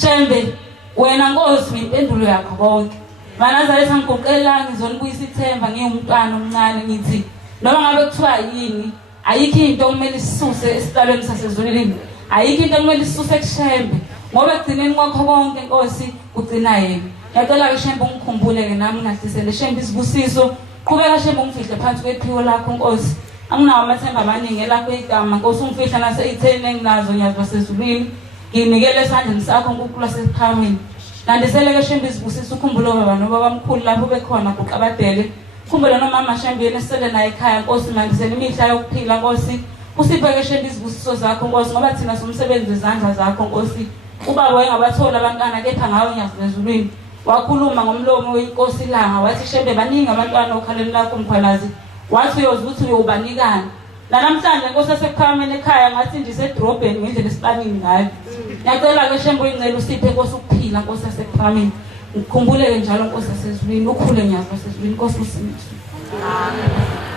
Shembe wena Nkosi uyimpendulo yakho konke baNazaretha ngiguqela ngizonibuyisa ithemba ngiyumntwana omncane ngithi noma ngabe kuthiwa yini ayikho into okumele isisuse esitalweni sasezulwini ayikho into okumele isisuse kuShembe ngoba egcineni kwakho konke Nkosi ugcina yena. Ngiyacela ke Shembe ungikhumbule ke nami ngahlisele Shembe isibusiso qhubeka Shembe ungifihle phansi kwephiwo lakho Nkosi. Anginawo amathemba amaningi elakho igama Nkosi ungifihla naseyitheni enginazo ngiyazibasezulwini nginikele esandleni sakho uNkulunkulu wasephamini. Ngandisele ke Shembe isibusiso ukhumbule baba nobaba omkhulu lapho bekhona kuqabadele. Khumbule nomama Shembe yena esele naye ekhaya Nkosi ngandisele imihla yokuphila Nkosi. Usiphe Shembe isibusiso zakho Nkosi ngoba thina somsebenzi izandla zakho Nkosi. Ubaba wayengabathola abantwana kepha ngawe ngiyazibezulwini. Wakhuluma ngomlomo weNkosi langa wathi Shembe baningi abantwana okhaleni lakho mkhwanazi. Wathi uyoze ukuthi uyobanikana. Namhlanje Nkosi asekuphameni ekhaya ngathi nje isedrobheni ngendlela esibanini ngayo. Ngiyacela ke Shembe uyingcela usiphe Nkosi ukuphila Nkosi asekuphameni. Ngikhumbuleke njalo Nkosi asezulwini ukhule ngiyazibasezulwini Nkosi usimise. Amen.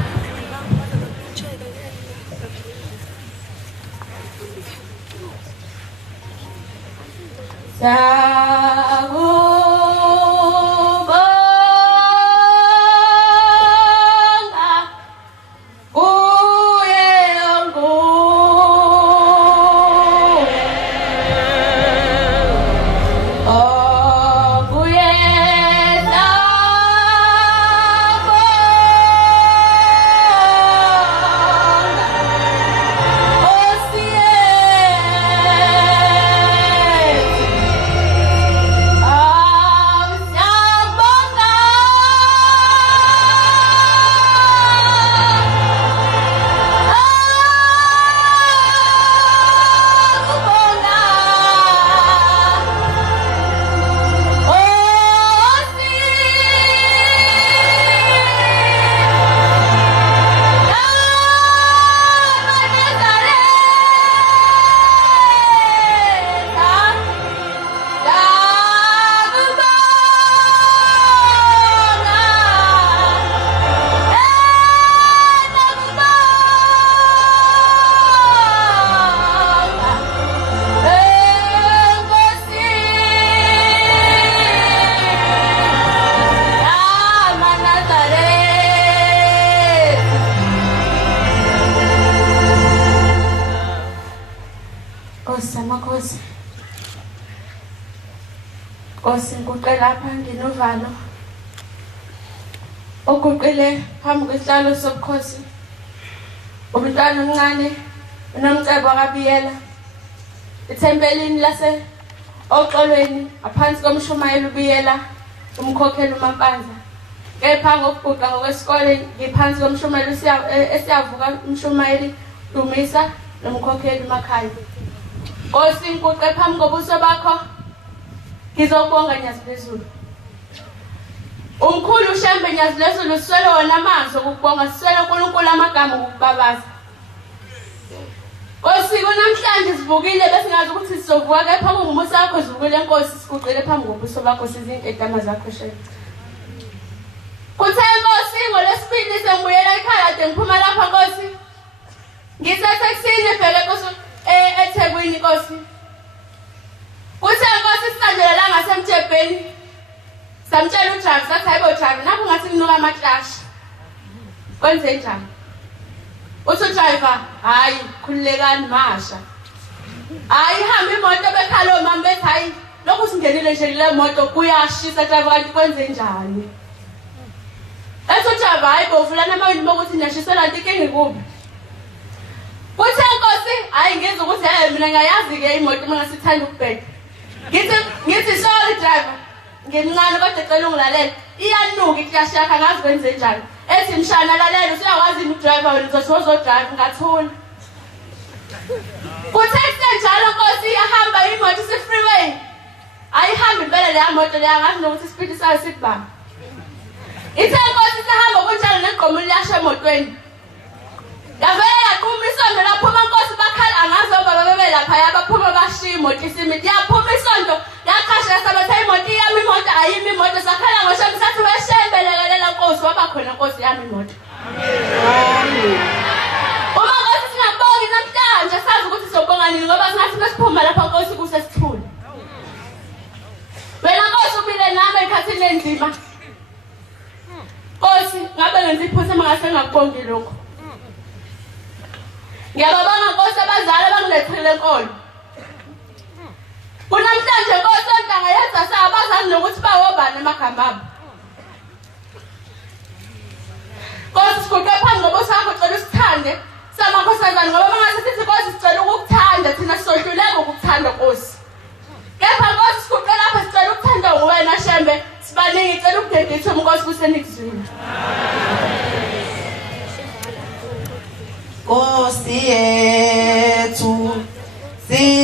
Nkosi ngikuqela lapha nginovalo okuqile phambi kwesihlalo sobukhosi umntwana omncane unomcebo akabiyela ethempelini lase oxolweni aphansi komshumayeli ubiyela umkhokheli uMampanza kepha ngokuguqa ngokwesikole ngiphansi komshumayeli esiyavuka umshumayeli Dumisa nomkhokheli uMakhaya. Nkosi ngikuqe phambi kobuso bakho ngizobonga Nyaziphezulu. Umkhulu Shembe Nyaziphezulu siswele wona amazwi okubonga siswele uNkulunkulu amagama okubabaza. Nkosi kunamhlanje sivukile bese ngazi ukuthi sizovuka kepha kungumusa wakho sivukile Nkosi sikuqile phambi kobuso bakho sizintetama zakho Shembe. Kuthe Nkosi ngolesibili sengibuyela ekhaya ade ngiphuma lapha Nkosi. Ngisesekusini ebheke Nkosi eThekwini Nkosi. Kuthe Nkosi sisandela la ngasemthebheni. Samtshela uDrive sathi hayibo Drive napho ngathi nginuka amaklashi. Kwenze njani? Uthi uDriver hayi khululekani masha. Hayi hamba imoto bekhalo mama bethi hayi lokhu singenile nje le moto kuyashisa Driver kanti kwenze njani? Ethi uDriver hayi bovulana amawindi bokuthi niyashisela into inkinga ikubi. Kuthe Nkosi hayi ngenza ukuthi mina ngayazi ke imoto mangasithanda ukubheka. Ngithi sorry Driver. Ngimncane kodwa ecela ungilalela. Iyanuka iklashi yakhe angazi kwenze njani. Ethi mshana lalela usuyawazi uDriver wena uzothi drive ngathula. Kuthe senjalo Nkosi ihamba imoto se-freeway. Ayihamba impela le moto le angazi nokuthi ispeed sayo sikubamba. Ithe Nkosi sihamba kunjalo negqomo liyasha emotweni. Yavela yaqhuma isonto laphuma Nkosi bakhala angazi obaba bebelapha yabaphuma bashiya imoto isimiti yaphuma isonto yaqhasha yasabatha imoto yami imoto ayimi imoto sakhala ngoshami sathi weshembelekelela Nkosi waba khona Nkosi yami imoto. Amen. Uma Nkosi singabongi namhlanje sazi ukuthi sobonga nini ngoba singathi masiphuma lapha Nkosi kusesithule. Wena Nkosi ubile nami ekhathini enzima. Nkosi ngabe ngenza iphutha mangase ngakubongi lokho. Ngiyababonga Nkosi abazali abangilethele enkolo. Kunamhlanje Nkosi ontanga yenza sabazazi nokuthi bawobani emagama abo. Nkosi siguqe phambi ngoba sakho cela usithande samakhosazana ngoba mangase sithi Nkosi sicela ukukuthanda thina sizohluleka ukukuthanda Nkosi. Kepha Nkosi siguqe lapha sicela ukuthanda wena Shembe sibaningi cela ukudedithwe Nkosi kusenikuzwini. Nkosi yethu simakade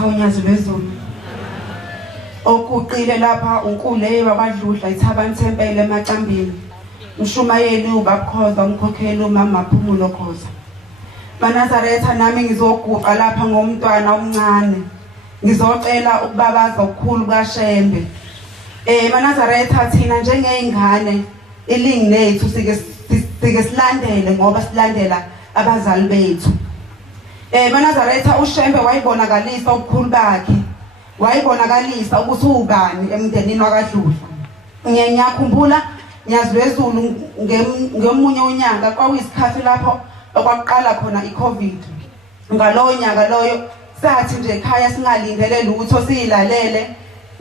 Unyazi lwezulu okuqile lapha unkule wabadludla ithabani thempele emacambini Mshumayeli ubabkhoza umkhokheli umama Phumulo Khoza Manazaretha nami ngizoguqa lapha ngomntwana omncane ngizocela ukubabaza ukukhulu kaShembe Manazaretha thina njengeingane ilingi lethu sike silandele ngoba silandela abazali bethu Manazaretha uShembe wayibonakalisa ubukhulu bakhe wayibonakalisa ukuthi ubani emndenini wakaDludla ngiyakhumbula nyazi lwezulu ngemunye unyaka kwakuyisikhathi lapho okwaqala khona iCovid ngalowo nyaka loyo sathi nje ekhaya singalindele lutho siyilalele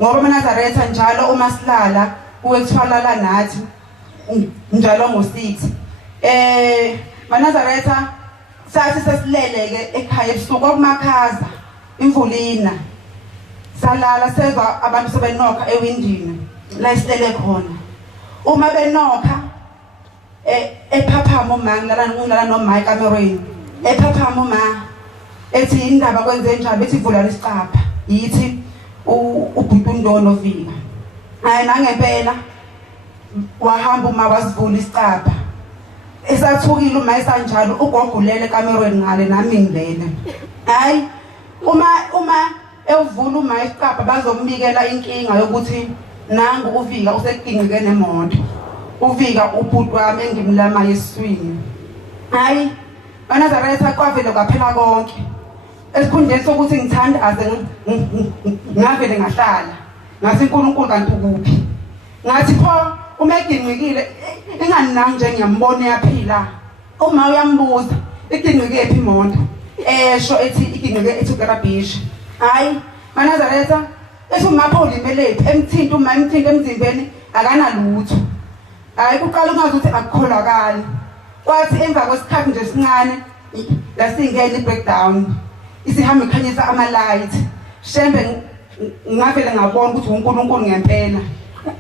ngoba Manazaretha njalo uma silala kuwekuthwalala nathi njalo ngo6 Manazaretha sathi sesileleke ekhaya ebusuku okumakhaza imvulina salala sezwa abantu sebenokha ewindini la isilele khona uma benokha ephaphama uma ngilala noMike kamerweni ephaphama uma ethi indaba kwenze njani bethi vula lesicapha yithi ubhuti uNdono Vika hayi nangempela wahamba uma wasivula isicapha esathukile uma esanjalo ugogulele kamerweni ngale nami ngilele hayi uma evula uma isicapha bazombikela inkinga yokuthi nangu uVika useginqike nemoto uVika ubhuti wami engimlama yeswini hayi banazaretha kwavele kwaphela konke esikhundleni sokuthi ngithandaze ngavele ngahlala ngathi uNkulunkulu kanti ukuphi ngathi pho uma eginqikile ingani nami nje ngiyambona yaphila uma uyambuza iginqike phi imoto esho ethi iginqike eThukarabhishi hayi banazaretha ethi umapho limelephi emthinta uma emthinta emzimbeni akanalutho hayi kuqala ungazi ukuthi akukholakali kwathi emva kwesikhathi nje sincane lasingena i-breakdown isihamba ikhanyisa ama-light shembe ngavele ngabona ukuthi uNkulunkulu ngempela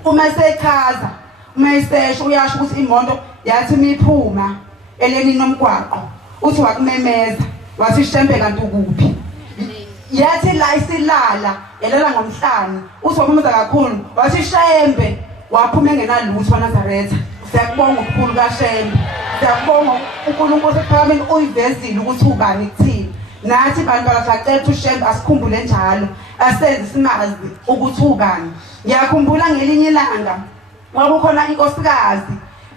uma esechaza uma esesho uyasho ukuthi imoto yathi miphuma eleni nomgwaqo uthi wakumemeza wathi shembe kanti ukuphi yathi la isilala yalala ngomhlanje uthi wakumemeza kakhulu wathi shembe waphuma engenalutho waNazaretha siyakubonga ukukhulu kaShembe siyakubonga uNkulunkulu sephameni uyivezile ukuthi ubani kuthini nathi bantu abasacela ukuthi uShembe asikhumbule njalo asenze simazi ukuthi ubani ngiyakhumbula ngelinye ilanga kwakukhona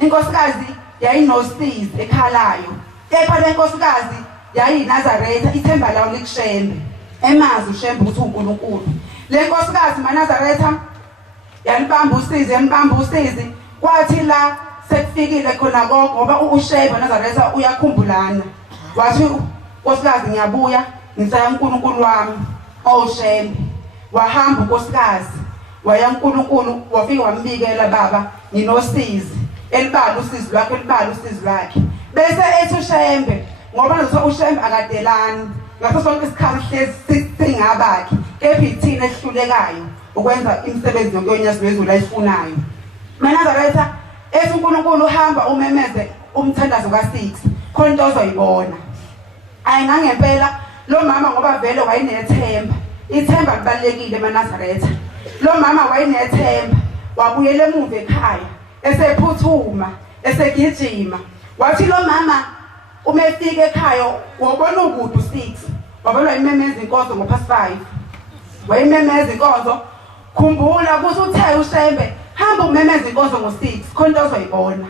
inkosikazi yayinosizi ekhalayo kepha le nkosikazi yayinazaretha ithemba lawo likuShembe emazi uShembe ukuthi uNkulunkulu le nkosikazi maNazaretha yanibamba usizi kwathi la sekufikile khona konke ngoba uShembe Nazaretha uyakhumbulana wathi nkosikazi ngiyabuya ngisaya uNkulunkulu wami oShembe wahamba unkosikazi waya uNkulunkulu wafika wambikela baba nginosizi elibala usizi lwakhe bese ethi uShembe ngoba ngizothi uShembe akadelani ngaso sonke isikhathi hlezi singabakhe kepha ithina esihlulekayo ukwenza imisebenzi yonyasi wezulu ayifunayo maNazaretha ethi uNkulunkulu uhamba umemeze umthandazo ka6 khona into ozoyibona hayi ngangempela lo mama ngoba vele wayinethemba ithemba libalekile maNazaretha lo mama wayinethemba wabuyela emuva ekhaya esephuthuma esegijima wathi lo mama uma efika ekhaya wabona ukuthi u6 wabona imemeza inkonzo ngo5 wayimemeza inkonzo khumbula ukuthi uthe uShembe hamba umemeza inkonzo ngo6 khona into ozoyibona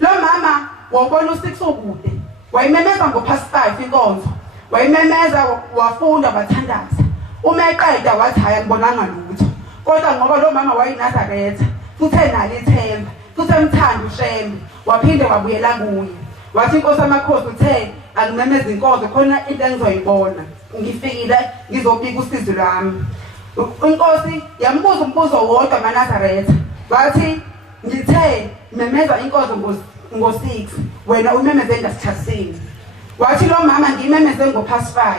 lo mama wabona u6 ukude wayimemeza ngo5 inkonzo wayimemeza wafunda bathandaza uma eqeda wathi hayi ngibonanga lutho kodwa ngoba lo mama wayinazaretha futhi enalo ithemba futhi emthanda uShembe waphinde wabuyela kuye wathi inkosi amakhosi uthe angimemeza inkonzo khona into engizoyibona ngifikile ngizobika usizi lwami inkosi yambuza umbuzo wodwa maNazaretha wathi ngithe memeza inkonzo ngo6 wena umemeze ngasithasini wathi lo mama ngimemeze ngo5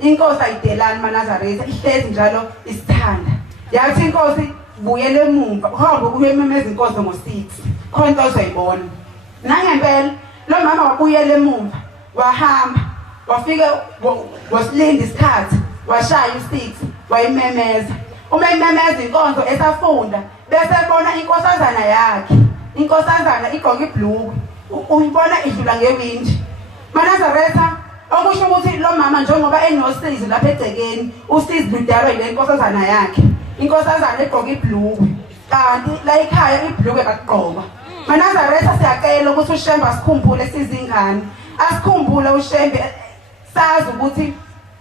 inkosi ayidelani maNazaretha ihlezi njalo isithanda yathi inkosi buyele emuva uhamba uyememeza inkonzo ngo6 khona into ozoyibona nangempela lo mama wabuyela emuva wahamba wafika wasilinda isikhathi washaya u6 wayimemeza uma imemeza inkonzo esafunda bese ebona inkosazana yakhe inkosazana igqoka ibhlukwe uyibona idlula ngewindi maNazaretha okusho ukuthi lo mama njengoba enosizi lapha egcekeni usizi ludalwa yile nkosazana yakhe inkosazana egqoka ibhlukwe kanti la ekhaya ibhlukwe kakugqoka maNazaretha siyacela ukuthi uShembe asikhumbule sizingane asikhumbule uShembe sazi ukuthi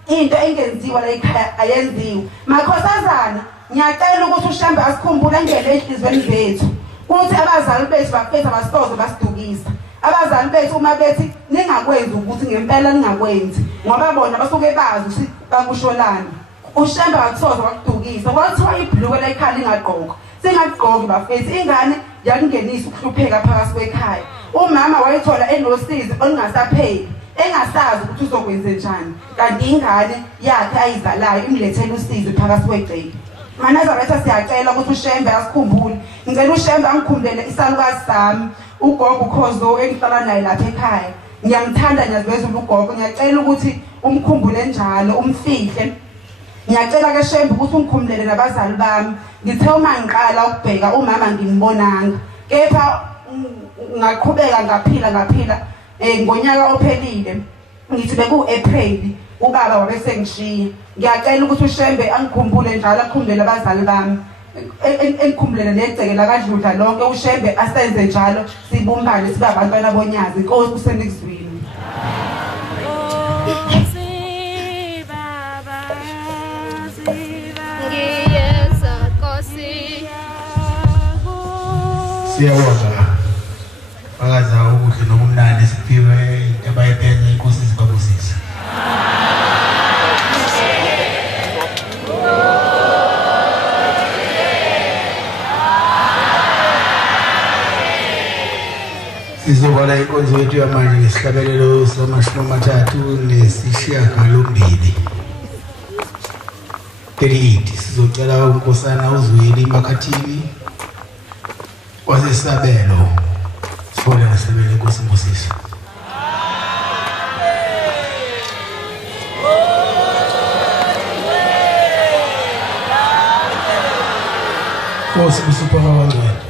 into engenziwa la ekhaya ayenziwe makhosazana ngiyacela ukuthi uShembe asikhumbule engene ehlizweni zethu ukuthi abazali bethu bafetha basoze basidukisa abazali bethu uma bethi ningakwenzi ukuthi ngempela ningakwenzi ngoba bona basuke bazi ukuthi bakusholana uShembe akusoze wakudukisa kwathiwa ibhlukwe la ekhaya lingaqoka singaqoki bafethu ingane yakungenisa ukuhlupheka phakathi kwekhaya umama wayithola enosizi olungasapheli engasazi ukuthi uzokwenza njani kanti ingane yakhe ayizalayo imlethele usizo phakathi kwegceke. Manazaretha siyacela ukuthi uShembe asikhumbule. Ngicela uShembe angikhumbulele isalukazi sami ugogo Khozo engihlala naye lapha ekhaya. Ngiyamthanda nyazwezulu ugogo, ngiyacela ukuthi umkhumbule njalo umfihle. Ngiyacela ke Shembe ukuthi ungikhumbulele nabazali bami. Ngithe uma ngiqala ukubheka umama ngimbonanga, kepha ngaqhubeka ngaphila ngonyaka ophelile ngithi beku-April ubaba wabese ngishiya. Ngiyacela ukuthi uShembe angikhumbule njalo akhumbule abazali bami engikhumbulele negceke lakadludla lonke. uShembe asenze njalo sibumbane sibe abantwana bonyazi. Inkosi kusenikuzwini. Siyabonga bakaza ukuthi nokumnandi siphiwe abayiphethe inkosi zibabusisa. Sizobala inkonzo yethu yamanje ngesihlabelelo sama-38. 38 sizocela unkosana uZweli Makhathini wasesabelo sifole nasebele inkosi Mbusisa. Nkosi Busupha kancane.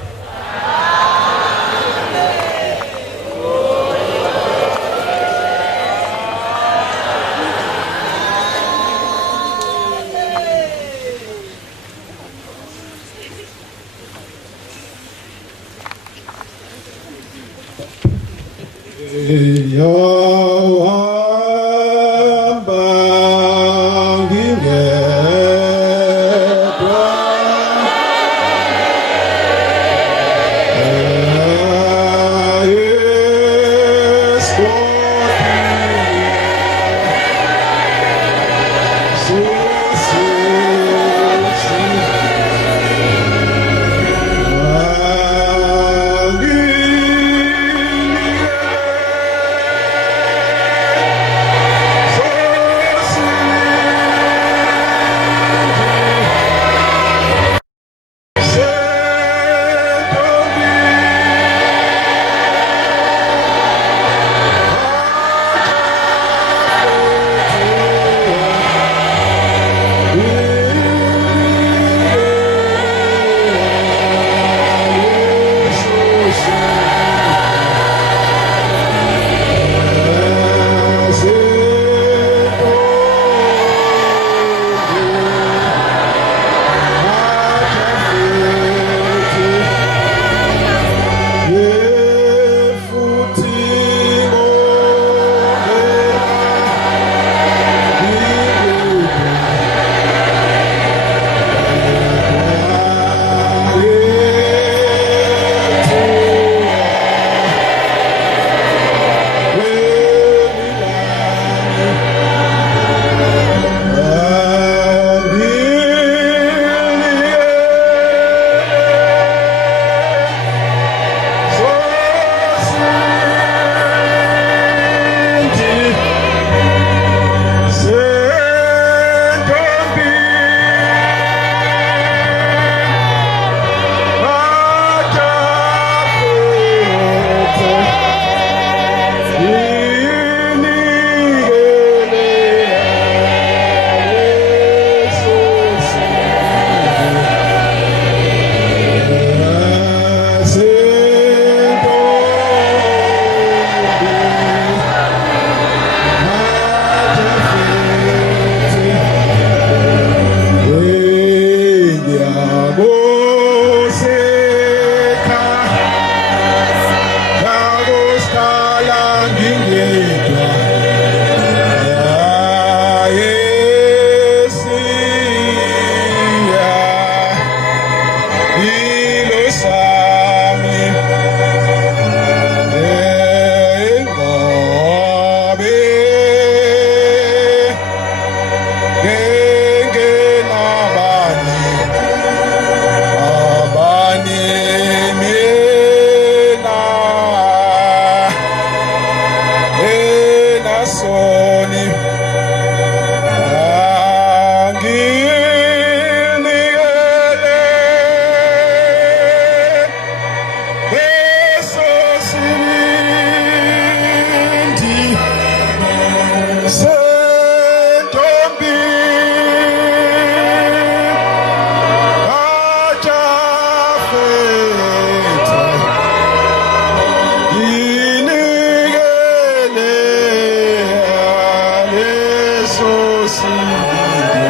sentombi ajafetha inikele aleso sibindi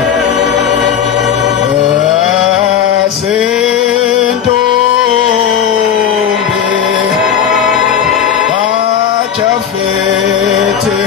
sentombi ajafetha